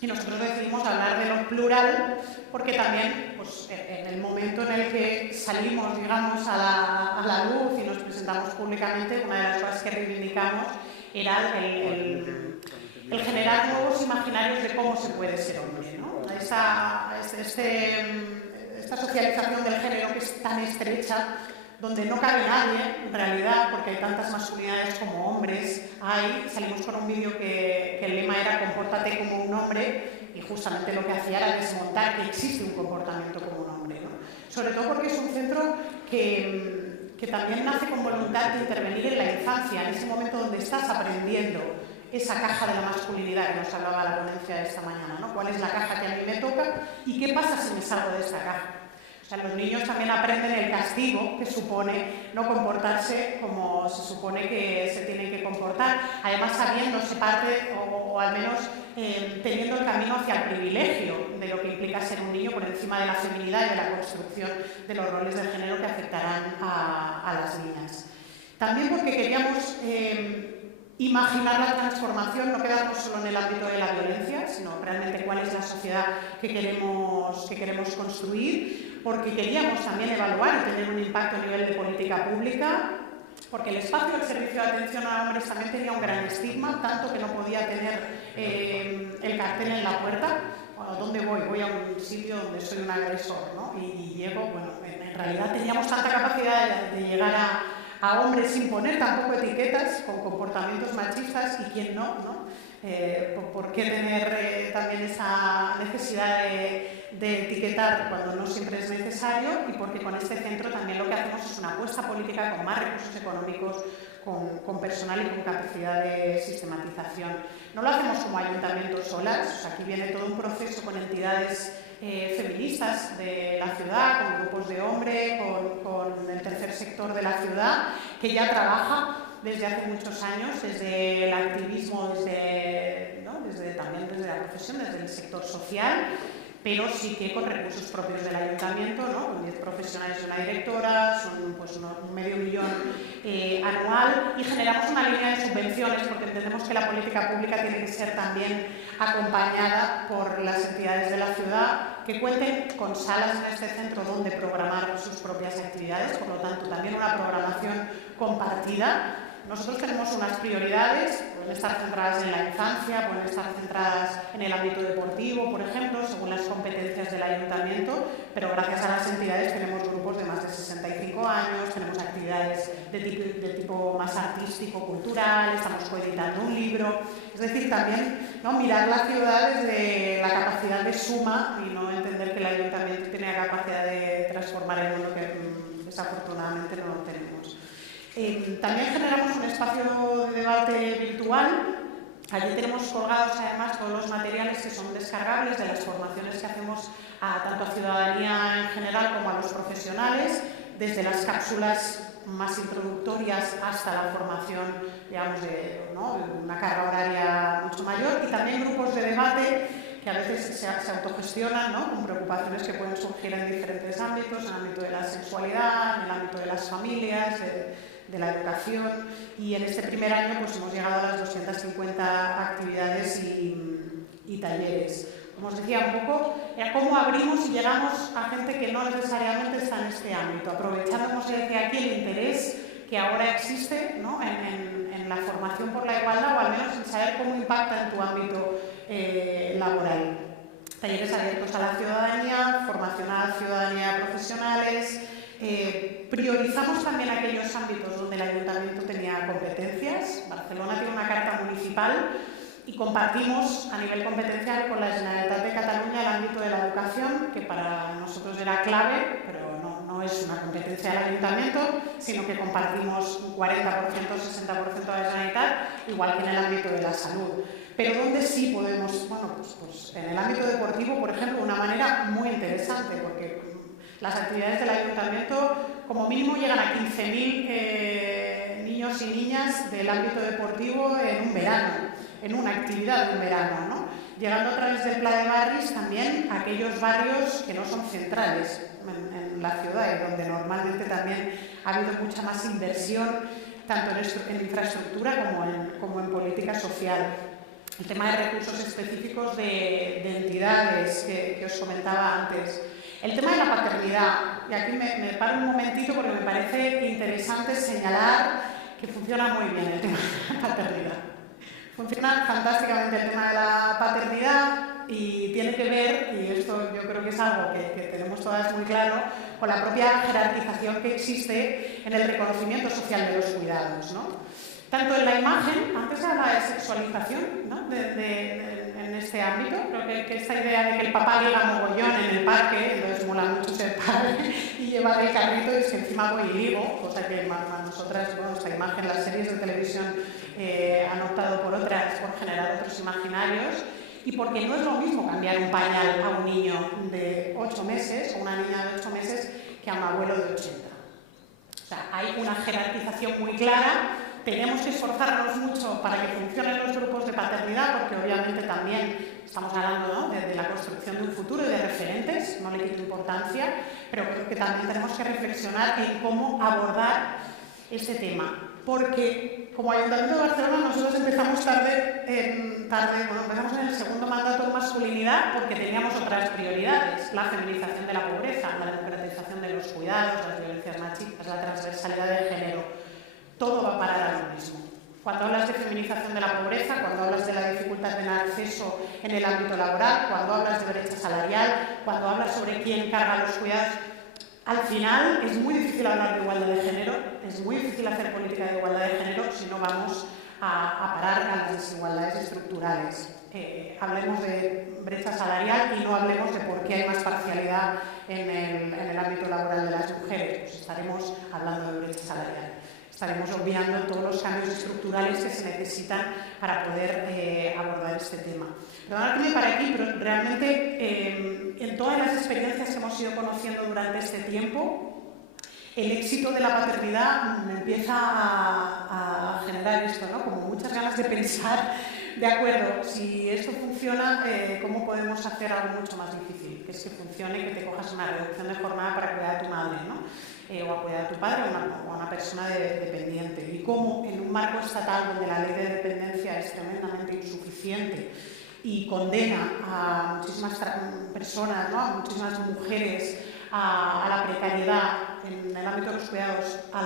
Y nosotros decidimos hablar de lo plural porque también pues, en el momento en el que salimos, digamos, a la luz y nos presentamos públicamente, una de las cosas que reivindicamos era el generar nuevos imaginarios de cómo se puede ser hombre, ¿no? Esta socialización del género que es tan estrecha, donde no cabe nadie, en realidad, porque hay tantas masculinidades como hombres. Salimos con un vídeo que el lema era «Compórtate como un hombre», y justamente lo que hacía era desmontar que existe un comportamiento como un hombre, ¿no? Sobre todo porque es un centro que también nace con voluntad de intervenir en la infancia, en ese momento donde estás aprendiendo esa caja de la masculinidad que nos hablaba la ponencia de esta mañana, ¿no? ¿Cuál es la caja que a mí me toca y qué pasa si me salgo de esta caja? O sea, los niños también aprenden el castigo que supone no comportarse como se supone que se tienen que comportar, además sabiéndose parte o al menos teniendo el camino hacia el privilegio de lo que implica ser un niño por encima de la feminidad y de la construcción de los roles de género que afectarán a las niñas. También porque queríamos imaginar la transformación, no quedarnos solo en el ámbito de la violencia, sino realmente cuál es la sociedad que queremos construir, porque queríamos también evaluar y tener un impacto a nivel de política pública, porque el espacio del servicio de atención a hombres también tenía un gran estigma, tanto que no podía tener el cartel en la puerta. Bueno, ¿dónde voy? Voy a un sitio donde soy un agresor, ¿no? Y llego, bueno, en realidad teníamos tanta capacidad de llegar a hombres sin poner tampoco etiquetas, con comportamientos machistas, y quién no. ¿Por qué tener también esa necesidad de etiquetar cuando no siempre es necesario? Y porque con este centro también lo que hacemos es una apuesta política con más recursos económicos, con personal y con capacidad de sistematización. No lo hacemos como ayuntamientos solas, o sea, aquí viene todo un proceso con entidades feministas de la ciudad, con grupos de hombres, con el tercer sector de la ciudad, que ya trabaja desde hace muchos años, desde el activismo, también desde la profesión, desde el sector social, pero sí que con recursos propios del ayuntamiento, ¿no? Con 10 profesionales y una directora, son pues, un $500,000 anual, y generamos una línea de subvenciones porque entendemos que la política pública tiene que ser también acompañada por las entidades de la ciudad que cuenten con salas en este centro donde programar sus propias actividades, por lo tanto también una programación compartida. Nosotros tenemos unas prioridades, pueden estar centradas en la infancia, pueden estar centradas en el ámbito deportivo, por ejemplo, según las competencias del ayuntamiento, pero gracias a las entidades tenemos grupos de más de 65 años, tenemos actividades de tipo más artístico, cultural, estamos coeditando un libro, es decir, también ¿no? mirar la ciudad desde la capacidad de suma y no entender que el ayuntamiento tiene la capacidad de transformar el mundo que desafortunadamente no lo tenemos. También generamos un espacio de debate virtual. Allí tenemos colgados además todos los materiales que son descargables de las formaciones que hacemos tanto a ciudadanía en general como a los profesionales, desde las cápsulas más introductorias hasta la formación, digamos, de una carga horaria mucho mayor, y también grupos de debate que a veces se autogestionan, ¿no? Con preocupaciones que pueden surgir en diferentes ámbitos, en el ámbito de la sexualidad, en el ámbito de las familias, de la educación, y en este primer año pues, hemos llegado a las 250 actividades y talleres. Como os decía un poco, cómo abrimos y llegamos a gente que no necesariamente está en este ámbito, aprovechando, como se decía aquí, el interés que ahora existe, ¿no? en la formación por la igualdad, o al menos en saber cómo impacta en tu ámbito laboral. Talleres abiertos a la ciudadanía, formación a la ciudadanía de profesionales. Priorizamos también aquellos ámbitos donde el ayuntamiento tenía competencias. Barcelona tiene una carta municipal y compartimos a nivel competencial con la Generalitat de Cataluña el ámbito de la educación, que para nosotros era clave, pero no no es una competencia del ayuntamiento, sino que compartimos un 40%, 60% de la Generalitat, igual que en el ámbito de la salud. Pero ¿dónde sí podemos? Bueno, pues en el ámbito deportivo, por ejemplo, de una manera muy interesante, porque las actividades del ayuntamiento como mínimo llegan a 15.000 niños y niñas del ámbito deportivo en un verano, en una actividad de un verano, ¿no? Llegando a través del Pla de Barris también a aquellos barrios que no son centrales en la ciudad y donde normalmente también ha habido mucha más inversión tanto en infraestructura como en política social. El tema de recursos específicos de entidades que os comentaba antes. El tema de la paternidad, y aquí me paro un momentito porque me parece interesante señalar que funciona muy bien el tema de la paternidad. Funciona fantásticamente el tema de la paternidad y tiene que ver, y esto yo creo que es algo que tenemos todas muy claro, con la propia jerarquización que existe en el reconocimiento social de los cuidados, ¿no? Tanto en la imagen, antes se hablaba de sexualización, ¿no? en este ámbito, creo que esta idea de que el papá llega mogollón en el parque, entonces mola mucho ser padre y llevar el carrito y es que encima voy y digo, cosa que a nosotras, bueno, esta imagen, las series de televisión han optado por generar otros imaginarios, y porque no es lo mismo cambiar un pañal a un niño de 8 meses o una niña de 8 meses que a un abuelo de 80. O sea, hay una jerarquización muy clara. Tenemos que esforzarnos mucho para que funcionen los grupos de paternidad, porque obviamente también estamos hablando, ¿no?, de la construcción de un futuro y de referentes, no le quito importancia, pero creo que también tenemos que reflexionar en cómo abordar este tema. Porque como Ayuntamiento de Barcelona nosotros empezamos empezamos en el segundo mandato de masculinidad porque teníamos otras prioridades: la feminización de la pobreza, la democratización de los cuidados, las violencias machistas, la transversalidad del género. Todo va a parar a lo mismo. Cuando hablas de feminización de la pobreza, cuando hablas de la dificultad de acceso en el ámbito laboral, cuando hablas de brecha salarial, cuando hablas sobre quién carga los cuidados, al final es muy difícil hablar de igualdad de género, es muy difícil hacer política de igualdad de género si no vamos a parar a las desigualdades estructurales. Hablemos de brecha salarial y no hablemos de por qué hay más parcialidad en el ámbito laboral de las mujeres. Pues estaremos hablando de brecha salarial. Estaremos obviando todos los cambios estructurales que se necesitan para poder abordar este tema. Perdonad que me pare aquí, pero realmente en todas las experiencias que hemos ido conociendo durante este tiempo, el éxito de la paternidad me empieza a generar esto, ¿no? Como muchas ganas de pensar, de acuerdo, si esto funciona, ¿cómo podemos hacer algo mucho más difícil? Que es que funcione, que te cojas una reducción de jornada para cuidar a tu madre, ¿no? O a cuidar a tu padre o a una persona dependiente. Y cómo en un marco estatal donde la ley de dependencia es tremendamente insuficiente y condena a muchísimas personas, ¿no?, a muchísimas mujeres a la precariedad en el ámbito de los cuidados, a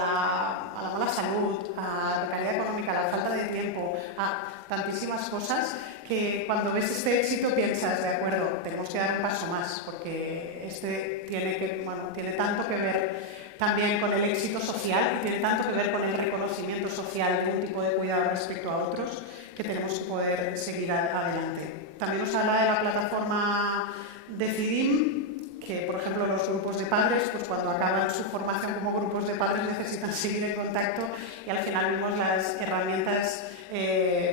la mala salud, a la precariedad económica, a la falta de tiempo, a tantísimas cosas, que cuando ves este éxito piensas, de acuerdo, tenemos que dar un paso más, porque este tiene tanto que ver también con el éxito social y tiene tanto que ver con el reconocimiento social de un tipo de cuidado respecto a otros, que tenemos que poder seguir adelante. También os habla de la plataforma Decidim, que por ejemplo los grupos de padres, pues cuando acaban su formación como grupos de padres necesitan seguir en contacto, y al final vimos las herramientas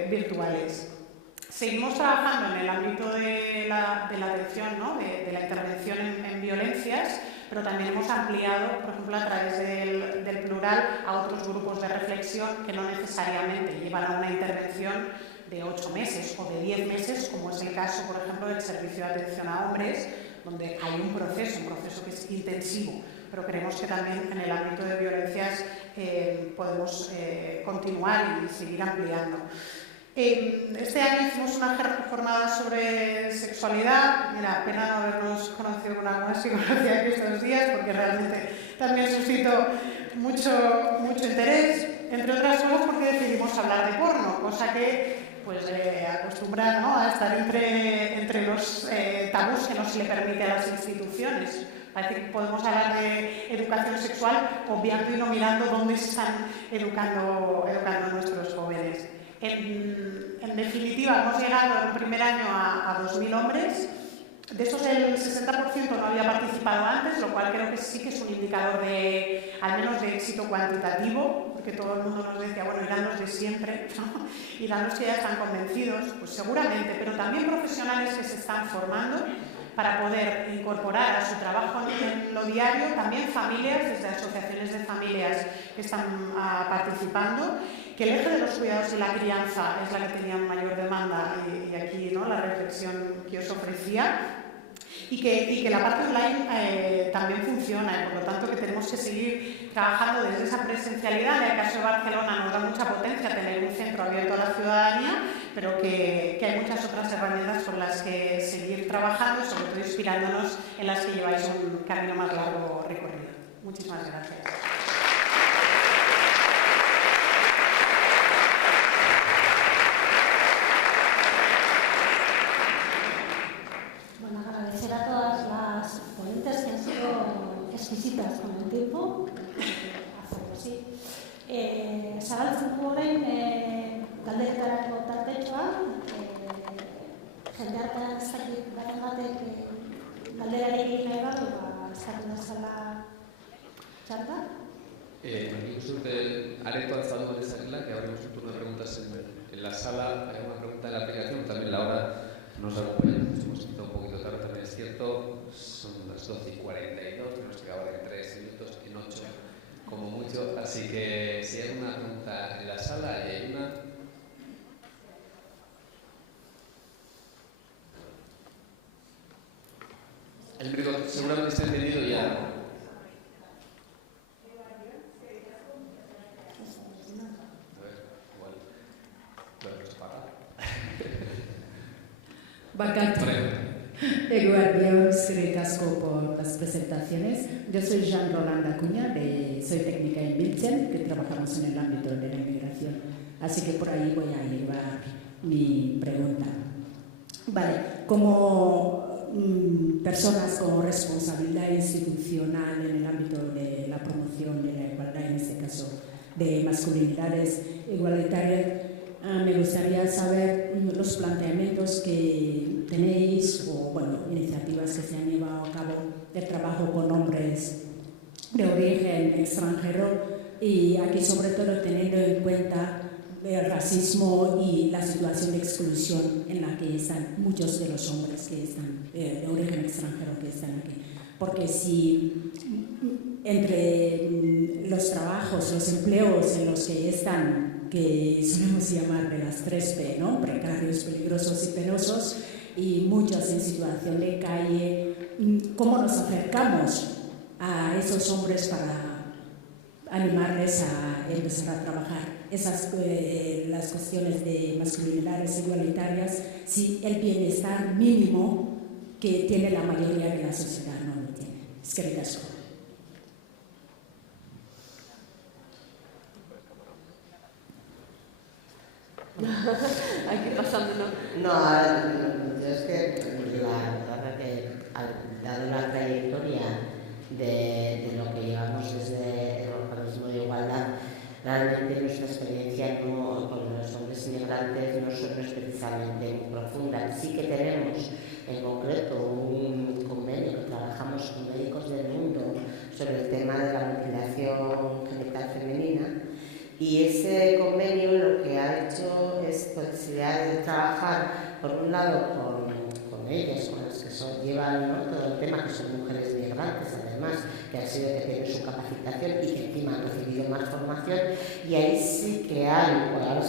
virtuales. Seguimos trabajando en el ámbito de la atención, ¿no?, de la intervención en violencias, pero también hemos ampliado, por ejemplo, a través del plural, a otros grupos de reflexión que no necesariamente llevan a una intervención de 8 meses o de 10 meses, como es el caso, por ejemplo, del servicio de atención a hombres, donde hay un proceso que es intensivo, pero creemos que también en el ámbito de violencias podemos continuar y seguir ampliando. Este año hicimos una jornada sobre sexualidad. Mira, pena no habernos conocido con alguna psicología que estos días, porque realmente también suscitó mucho interés, entre otras cosas porque decidimos hablar de porno, cosa que pues acostumbra, ¿no?, a estar entre los tabús que no se le permite a las instituciones. Parece que podemos hablar de educación sexual obviando y no mirando dónde se están educando nuestros jóvenes. En definitiva, hemos llegado en un primer año a 2.000 hombres, De esos el 60% no había participado antes, lo cual creo que sí que es un indicador de, al menos de éxito cuantitativo, porque todo el mundo nos decía, bueno, irán los de siempre, ¿no? Irán los que ya están convencidos, pues seguramente, pero también profesionales que se están formando para poder incorporar a su trabajo en lo diario, también familias, desde asociaciones de familias que están participando, que el eje de los cuidados y la crianza es la que tenía mayor demanda y aquí, ¿no?, la reflexión que os ofrecía, y que la parte online también funciona y por lo tanto que tenemos que seguir trabajando desde esa presencialidad. En el caso de Barcelona nos da mucha potencia tener un centro abierto a la ciudadanía, pero que hay muchas otras herramientas con las que seguir trabajando, sobre todo inspirándonos en las que lleváis un camino más largo recorrido. Muchísimas gracias. Agradecer a todas las ponentes que han sido exquisitas con el tiempo. Hacerlo así. Zabaltzen dugu orain galderetarako tartetxoa. Jendeartean ez dakit batek galderari egin nahi badu, eskatu dezala txarta. Nik uste aretoan zaudua dezakela, que habremos hecho una pregunta en la sala, hay una pregunta en la aplicación, también la hora nos acompaña, nos hemos quitado un poquito tarde, también es cierto, son las 12:42, nos quedaban en 3 minutos, en 8 como mucho, así que si hay una pregunta en la sala, y hay una. El micro seguramente está entendido ya. Barkatu. Eguardión, eskerrik asko por las presentaciones. Yo soy Jean Roland Acuña, soy técnica en Biltzen, que trabajamos en el ámbito de la inmigración. Así que por ahí voy a llevar mi pregunta. Vale, como personas con responsabilidad institucional en el ámbito de la promoción de la igualdad, en este caso de masculinidades igualitarias, me gustaría saber los planteamientos que tenéis o iniciativas que se han llevado a cabo de trabajo con hombres de origen extranjero y aquí sobre todo teniendo en cuenta el racismo y la situación de exclusión en la que están muchos de los hombres que están de origen extranjero que están aquí. Porque si entre los trabajos, los empleos en los que están, que solemos llamar de las 3P, ¿no?, precarios, peligrosos y penosos, y muchos en situación de calle, ¿cómo nos acercamos a esos hombres para animarles a empezar a trabajar las cuestiones de masculinidades igualitarias si el bienestar mínimo que tiene la mayoría de la sociedad no lo tiene? Eskerrik asko. Aquí pasándonos. No, yo es que la verdad que dado la trayectoria de lo que llevamos desde el organismo de igualdad, realmente nuestra experiencia con los hombres inmigrantes no son especialmente muy profunda. Sí que tenemos en concreto un convenio que trabajamos con Médicos del Mundo sobre el tema de la mutilación genital femenina. Y ese convenio lo que ha hecho es posibilidad de trabajar, por un lado, con ellas, con las que llevan, ¿no?, todo el tema, que son mujeres migrantes, además, que tienen su capacitación y que encima han recibido más formación. Y ahí sí que hay, ahora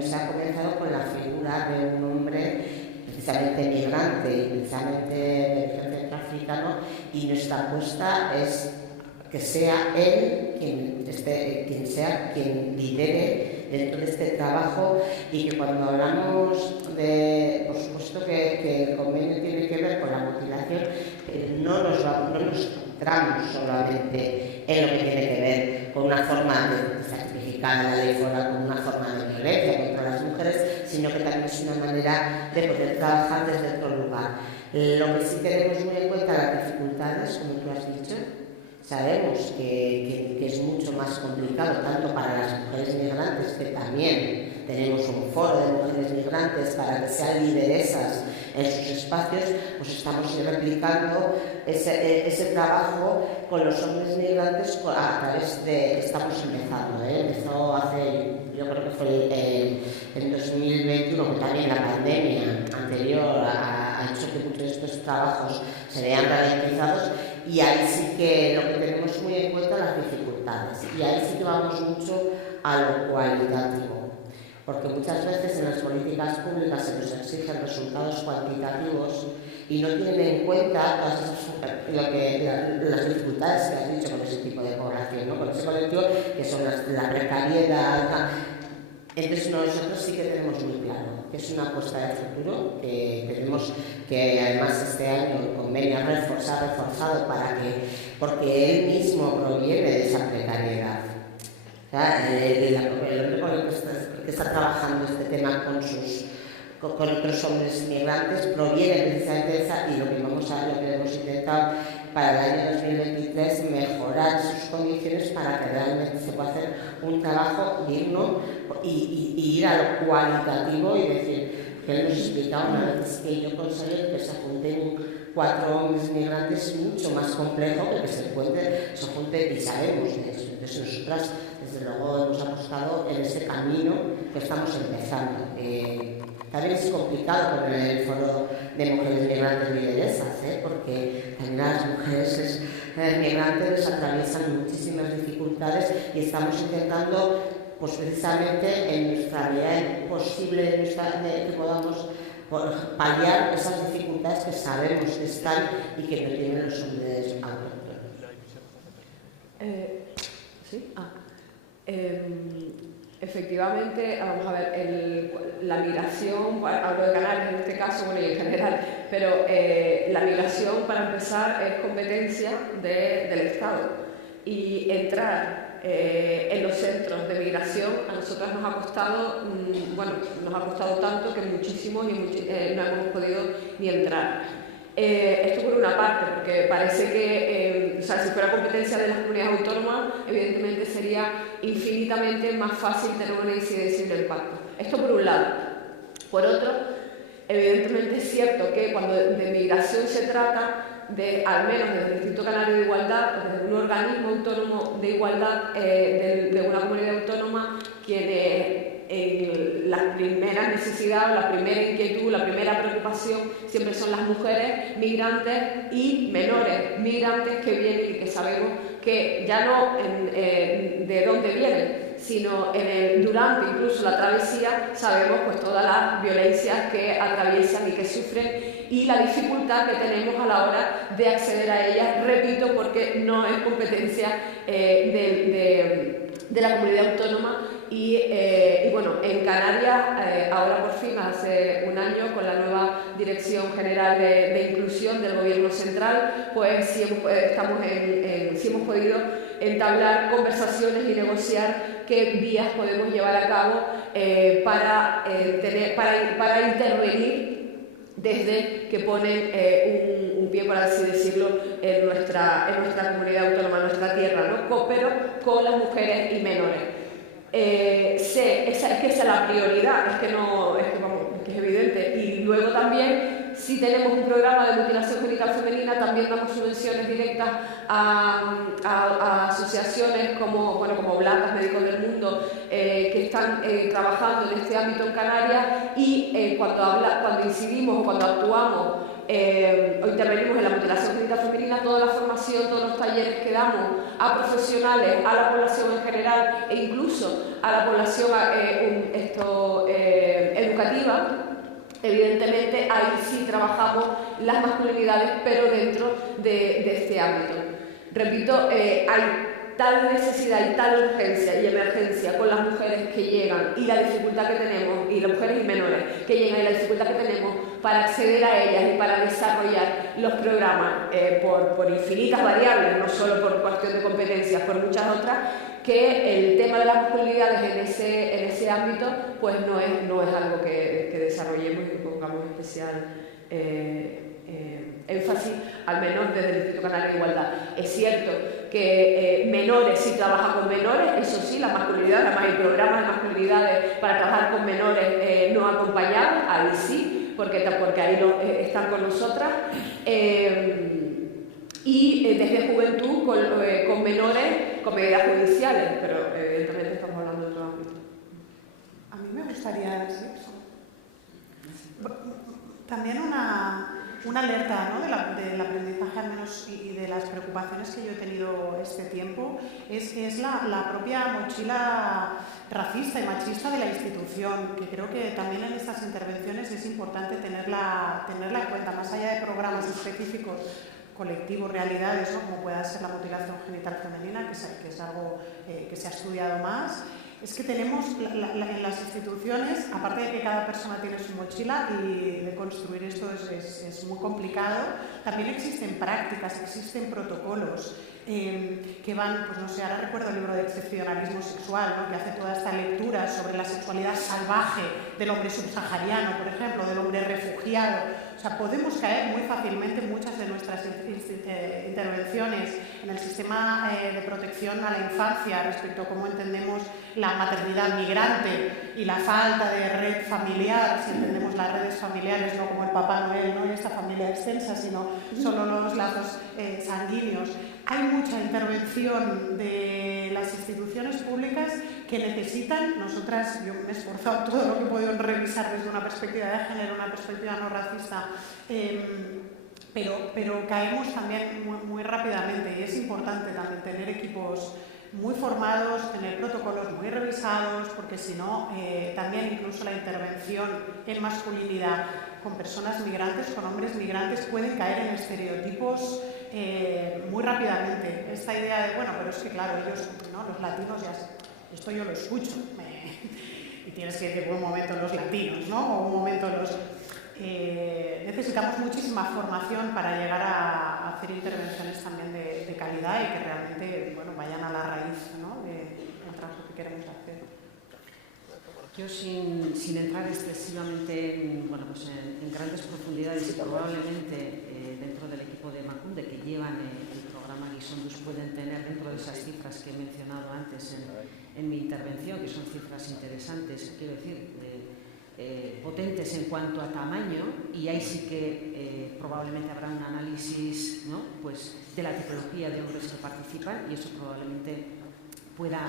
se ha comenzado con la figura de un hombre precisamente migrante, precisamente de origen centroafricano, y nuestra apuesta es que sea él quien lidere dentro de este trabajo, y que cuando hablamos de, por supuesto que el convenio tiene que ver con la mutilación, no nos centramos solamente en lo que tiene que ver con una forma de certificar la ley foral como una forma de violencia contra las mujeres, sino que también es una manera de poder trabajar desde otro lugar. Lo que sí tenemos muy en cuenta las dificultades, como tú has dicho. Sabemos que es mucho más complicado, tanto para las mujeres migrantes, que también tenemos un foro de mujeres migrantes para que sean lideresas en sus espacios, pues estamos replicando ese trabajo con los hombres migrantes a través de... Estamos empezando, empezó hace, yo creo que fue en 2021, que también la pandemia anterior ha hecho que muchos de estos trabajos se vean ralentizados, y ahí sí que lo que tenemos muy en cuenta las dificultades, y ahí sí que vamos mucho a lo cualitativo, porque muchas veces en las políticas públicas se nos exigen resultados cuantitativos y no tienen en cuenta todas las dificultades que has dicho con ese tipo de población, ¿no? Con ese colectivo que son la precariedad. Entonces nosotros sí que tenemos muy claro que es una apuesta de futuro, que tenemos que además este año el convenio se ha reforzado porque él mismo proviene de esa precariedad. O sea, el hombre con el que está trabajando este tema con otros hombres migrantes proviene precisamente de esa, y lo que hemos intentado para el año 2023 es mejorar sus condiciones para que realmente se pueda hacer un trabajo digno y ir a lo cualitativo y decir, que él nos explicaba una vez que yo conseguí que se junten 4 hombres migrantes es mucho más complejo que se junten, y sabemos de eso. Entonces nosotras desde luego hemos apostado en ese camino que estamos empezando. También es complicado con el foro de mujeres migrantes lideresas, porque también a las mujeres migrantes les atraviesan muchísimas dificultades y estamos intentando, pues precisamente en nuestra medida posible que podamos paliar esas dificultades que sabemos que están y que no tienen los hombres autóctonos. ¿Sí? Efectivamente, vamos a ver, la migración, hablo de Canarias en este caso, bueno, y en general, pero la migración, para empezar, es competencia del Estado. Y entrar en los centros de migración a nosotras nos ha costado, nos ha costado tanto que muchísimos no hemos podido ni entrar. Esto por una parte, porque parece que, si fuera competencia de las comunidades autónomas, evidentemente sería infinitamente más fácil tener una incidencia y un impacto. Esto por un lado. Por otro, evidentemente es cierto que cuando de migración se trata, al menos desde el Instituto Canario de Igualdad, desde un organismo autónomo de igualdad de una comunidad autónoma, la primera necesidad, la primera inquietud, la primera preocupación siempre son las mujeres migrantes y menores migrantes que vienen y que sabemos que ya no de dónde vienen, sino durante incluso la travesía sabemos pues todas las violencias que atraviesan y que sufren y la dificultad que tenemos a la hora de acceder a ellas, repito, porque no es competencia de la comunidad autónoma. Y bueno, en Canarias, ahora por fin, hace un año, con la nueva Dirección General de Inclusión del Gobierno Central, pues sí hemos podido entablar conversaciones y negociar qué vías podemos llevar a cabo para intervenir desde que ponen un pie, por así decirlo, en nuestra comunidad autónoma, en nuestra tierra, ¿no? Pero con las mujeres y menores. Esa es la prioridad, es que es evidente. Y luego también, si tenemos un programa de mutilación genital femenina, también damos subvenciones directas a asociaciones como Blancas Médicos del Mundo, que están trabajando en este ámbito en Canarias, y cuando incidimos o cuando actuamos o intervenimos en la mutilación genital femenina, toda la formación, todos los talleres que damos a profesionales, a la población en general e incluso a la población educativa, evidentemente ahí sí trabajamos las masculinidades, pero dentro de este ámbito. Repito, hay tal necesidad y tal urgencia y emergencia con las mujeres que llegan y la dificultad que tenemos, y las mujeres y menores que llegan y la dificultad que tenemos para acceder a ellas y para desarrollar los programas por infinitas variables, no solo por cuestión de competencias, por muchas otras, que el tema de las masculinidades en ese ámbito pues no es algo que desarrollemos y que pongamos especial énfasis, al menos desde el Instituto Canario de Igualdad. Es cierto que menores sí trabaja con menores, eso sí, la masculinidad, además hay programas de masculinidades para trabajar con menores no acompañados, ahí sí, porque ahí están con nosotras. Y desde juventud con menores con medidas judiciales, pero evidentemente estamos hablando de otro ámbito. A mí me gustaría decir eso. También una alerta, ¿no?, del aprendizaje al menos y de las preocupaciones que yo he tenido este tiempo es la propia mochila racista y machista de la institución, que creo que también en estas intervenciones es importante tenerla en cuenta, más allá de programas específicos, colectivos, realidades, ¿no?, como pueda ser la mutilación genital femenina, que es algo que se ha estudiado más. Es que tenemos en las instituciones, aparte de que cada persona tiene su mochila y de construir esto es muy complicado, también existen prácticas, existen protocolos que van, pues no sé, ahora recuerdo el libro de excepcionalismo sexual, ¿no?, que hace toda esta lectura sobre la sexualidad salvaje del hombre subsahariano, por ejemplo, del hombre refugiado. O sea, podemos caer muy fácilmente en muchas de nuestras intervenciones en el sistema de protección a la infancia respecto a cómo entendemos la maternidad migrante y la falta de red familiar, si entendemos las redes familiares no como el Papá Noel, no en esta familia extensa, sino solo los lazos sanguíneos. Hay mucha intervención de las instituciones públicas que necesitan, nosotras, yo me he esforzado todo lo que he podido en revisar desde una perspectiva de género, una perspectiva no racista, pero caemos también muy rápidamente y es importante también tener equipos muy formados, tener protocolos muy revisados, porque si no, también incluso la intervención en masculinidad con personas migrantes, con hombres migrantes, pueden caer en estereotipos muy rápidamente. Esta idea de, bueno, pero es que claro, ellos, ¿no?, los latinos, ya esto yo lo escucho, y tienes que decir un momento los latinos, ¿no?, o un momento los... necesitamos muchísima formación para llegar a hacer intervenciones también de calidad y que realmente, bueno, vayan a la raíz, ¿no?, del trabajo que queremos hacer. Yo sin entrar excesivamente en grandes profundidades y probablemente dentro del equipo de Emakunde que llevan el programa Gizonduz pueden tener dentro de esas cifras que he mencionado antes en mi intervención, que son cifras interesantes, quiero decir, potentes en cuanto a tamaño, y ahí sí que probablemente habrá un análisis, ¿no?, pues, de la tipología de hombres que participan, y eso probablemente pueda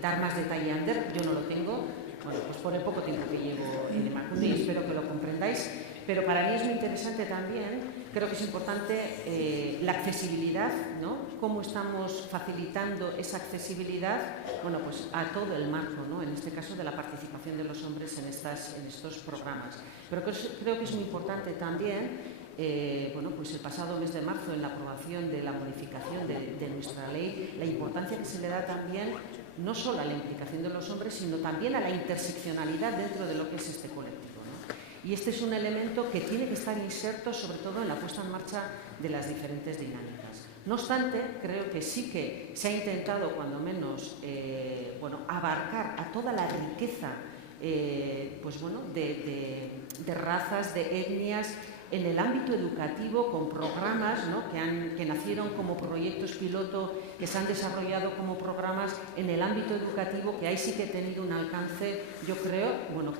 dar más detalle a Ander. Yo no lo tengo, bueno, pues por el poco tiempo que llevo en Emakunde, y espero que lo comprendáis, pero para mí es muy interesante también, creo que es importante la accesibilidad, ¿no?, cómo estamos facilitando esa accesibilidad, bueno, pues a todo el marco, ¿no?, en este caso de la participación de los hombres en estos programas. Pero creo que es muy importante también, bueno, pues el pasado mes de marzo, en la aprobación de la modificación de nuestra ley, la importancia que se le da también no solo a la implicación de los hombres, sino también a la interseccionalidad dentro de lo que es este colectivo, ¿no? Y este es un elemento que tiene que estar inserto sobre todo en la puesta en marcha de las diferentes dinámicas. No obstante, creo que sí que se ha intentado, cuando menos, abarcar a toda la riqueza de razas, de etnias, en el ámbito educativo, con programas, ¿no?, que nacieron como proyectos piloto, que se han desarrollado como programas en el ámbito educativo, que ahí sí que he tenido un alcance, yo creo,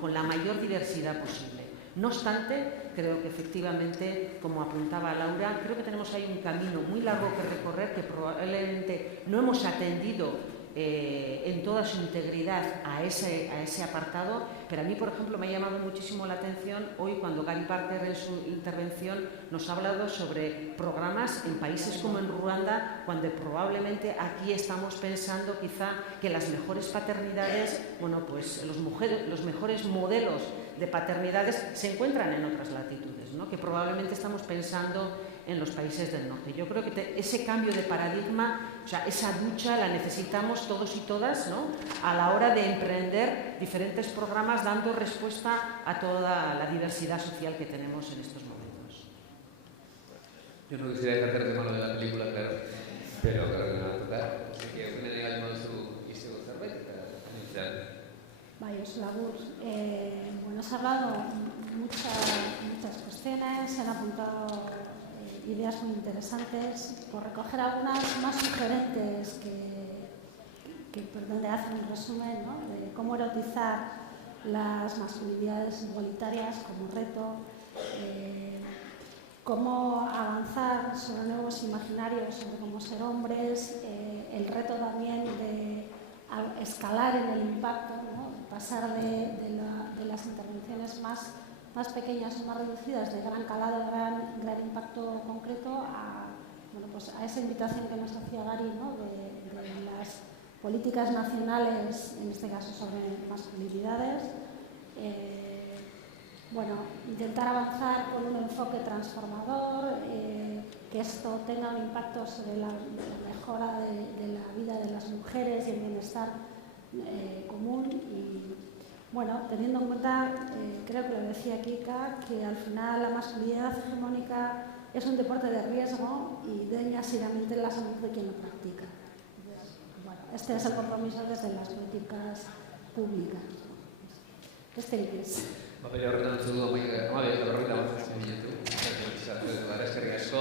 con la mayor diversidad posible. No obstante, creo que efectivamente, como apuntaba Laura, creo que tenemos ahí un camino muy largo que recorrer, que probablemente no hemos atendido en toda su integridad a ese apartado, pero a mí, por ejemplo, me ha llamado muchísimo la atención hoy cuando Gary Parker en su intervención nos ha hablado sobre programas en países como en Ruanda, cuando probablemente aquí estamos pensando quizá que las mejores paternidades, pues los mejores modelos de paternidades se encuentran en otras latitudes, ¿no?, que probablemente estamos pensando en los países del norte. Yo creo que ese cambio de paradigma, o sea, esa lucha la necesitamos todos y todas, ¿no?, a la hora de emprender diferentes programas dando respuesta a toda la diversidad social que tenemos en estos momentos. Yo no quisiera hacer de malo de la película, claro, pero creo que me va a tocar. Así que me diga el zu izteko zerbait eta anunciar. Bai, oso labur. Se ha hablado muchas cuestiones, se han apuntado ideas muy interesantes, por recoger algunas más sugerentes donde hacen un resumen, ¿no?, de cómo erotizar las masculinidades igualitarias como reto, cómo avanzar sobre nuevos imaginarios sobre cómo ser hombres, el reto también de escalar en el impacto, ¿no?, pasar de las intervenciones más pequeñas o más reducidas, de gran calado, gran impacto concreto, a esa invitación que nos hacía Gary, ¿no?, de las políticas nacionales, en este caso sobre masculinidades. Intentar avanzar con un enfoque transformador, que esto tenga un impacto sobre la mejora de la vida de las mujeres y el bienestar común. Y teniendo en cuenta, creo que lo decía Kika, que al final la masculinidad hegemónica es un deporte de riesgo y daña seriamente la salud de quien lo practica. Este es el compromiso desde las políticas públicas. Bere horretan utzu du, berrogeita bat minutu. Eskerrik asko.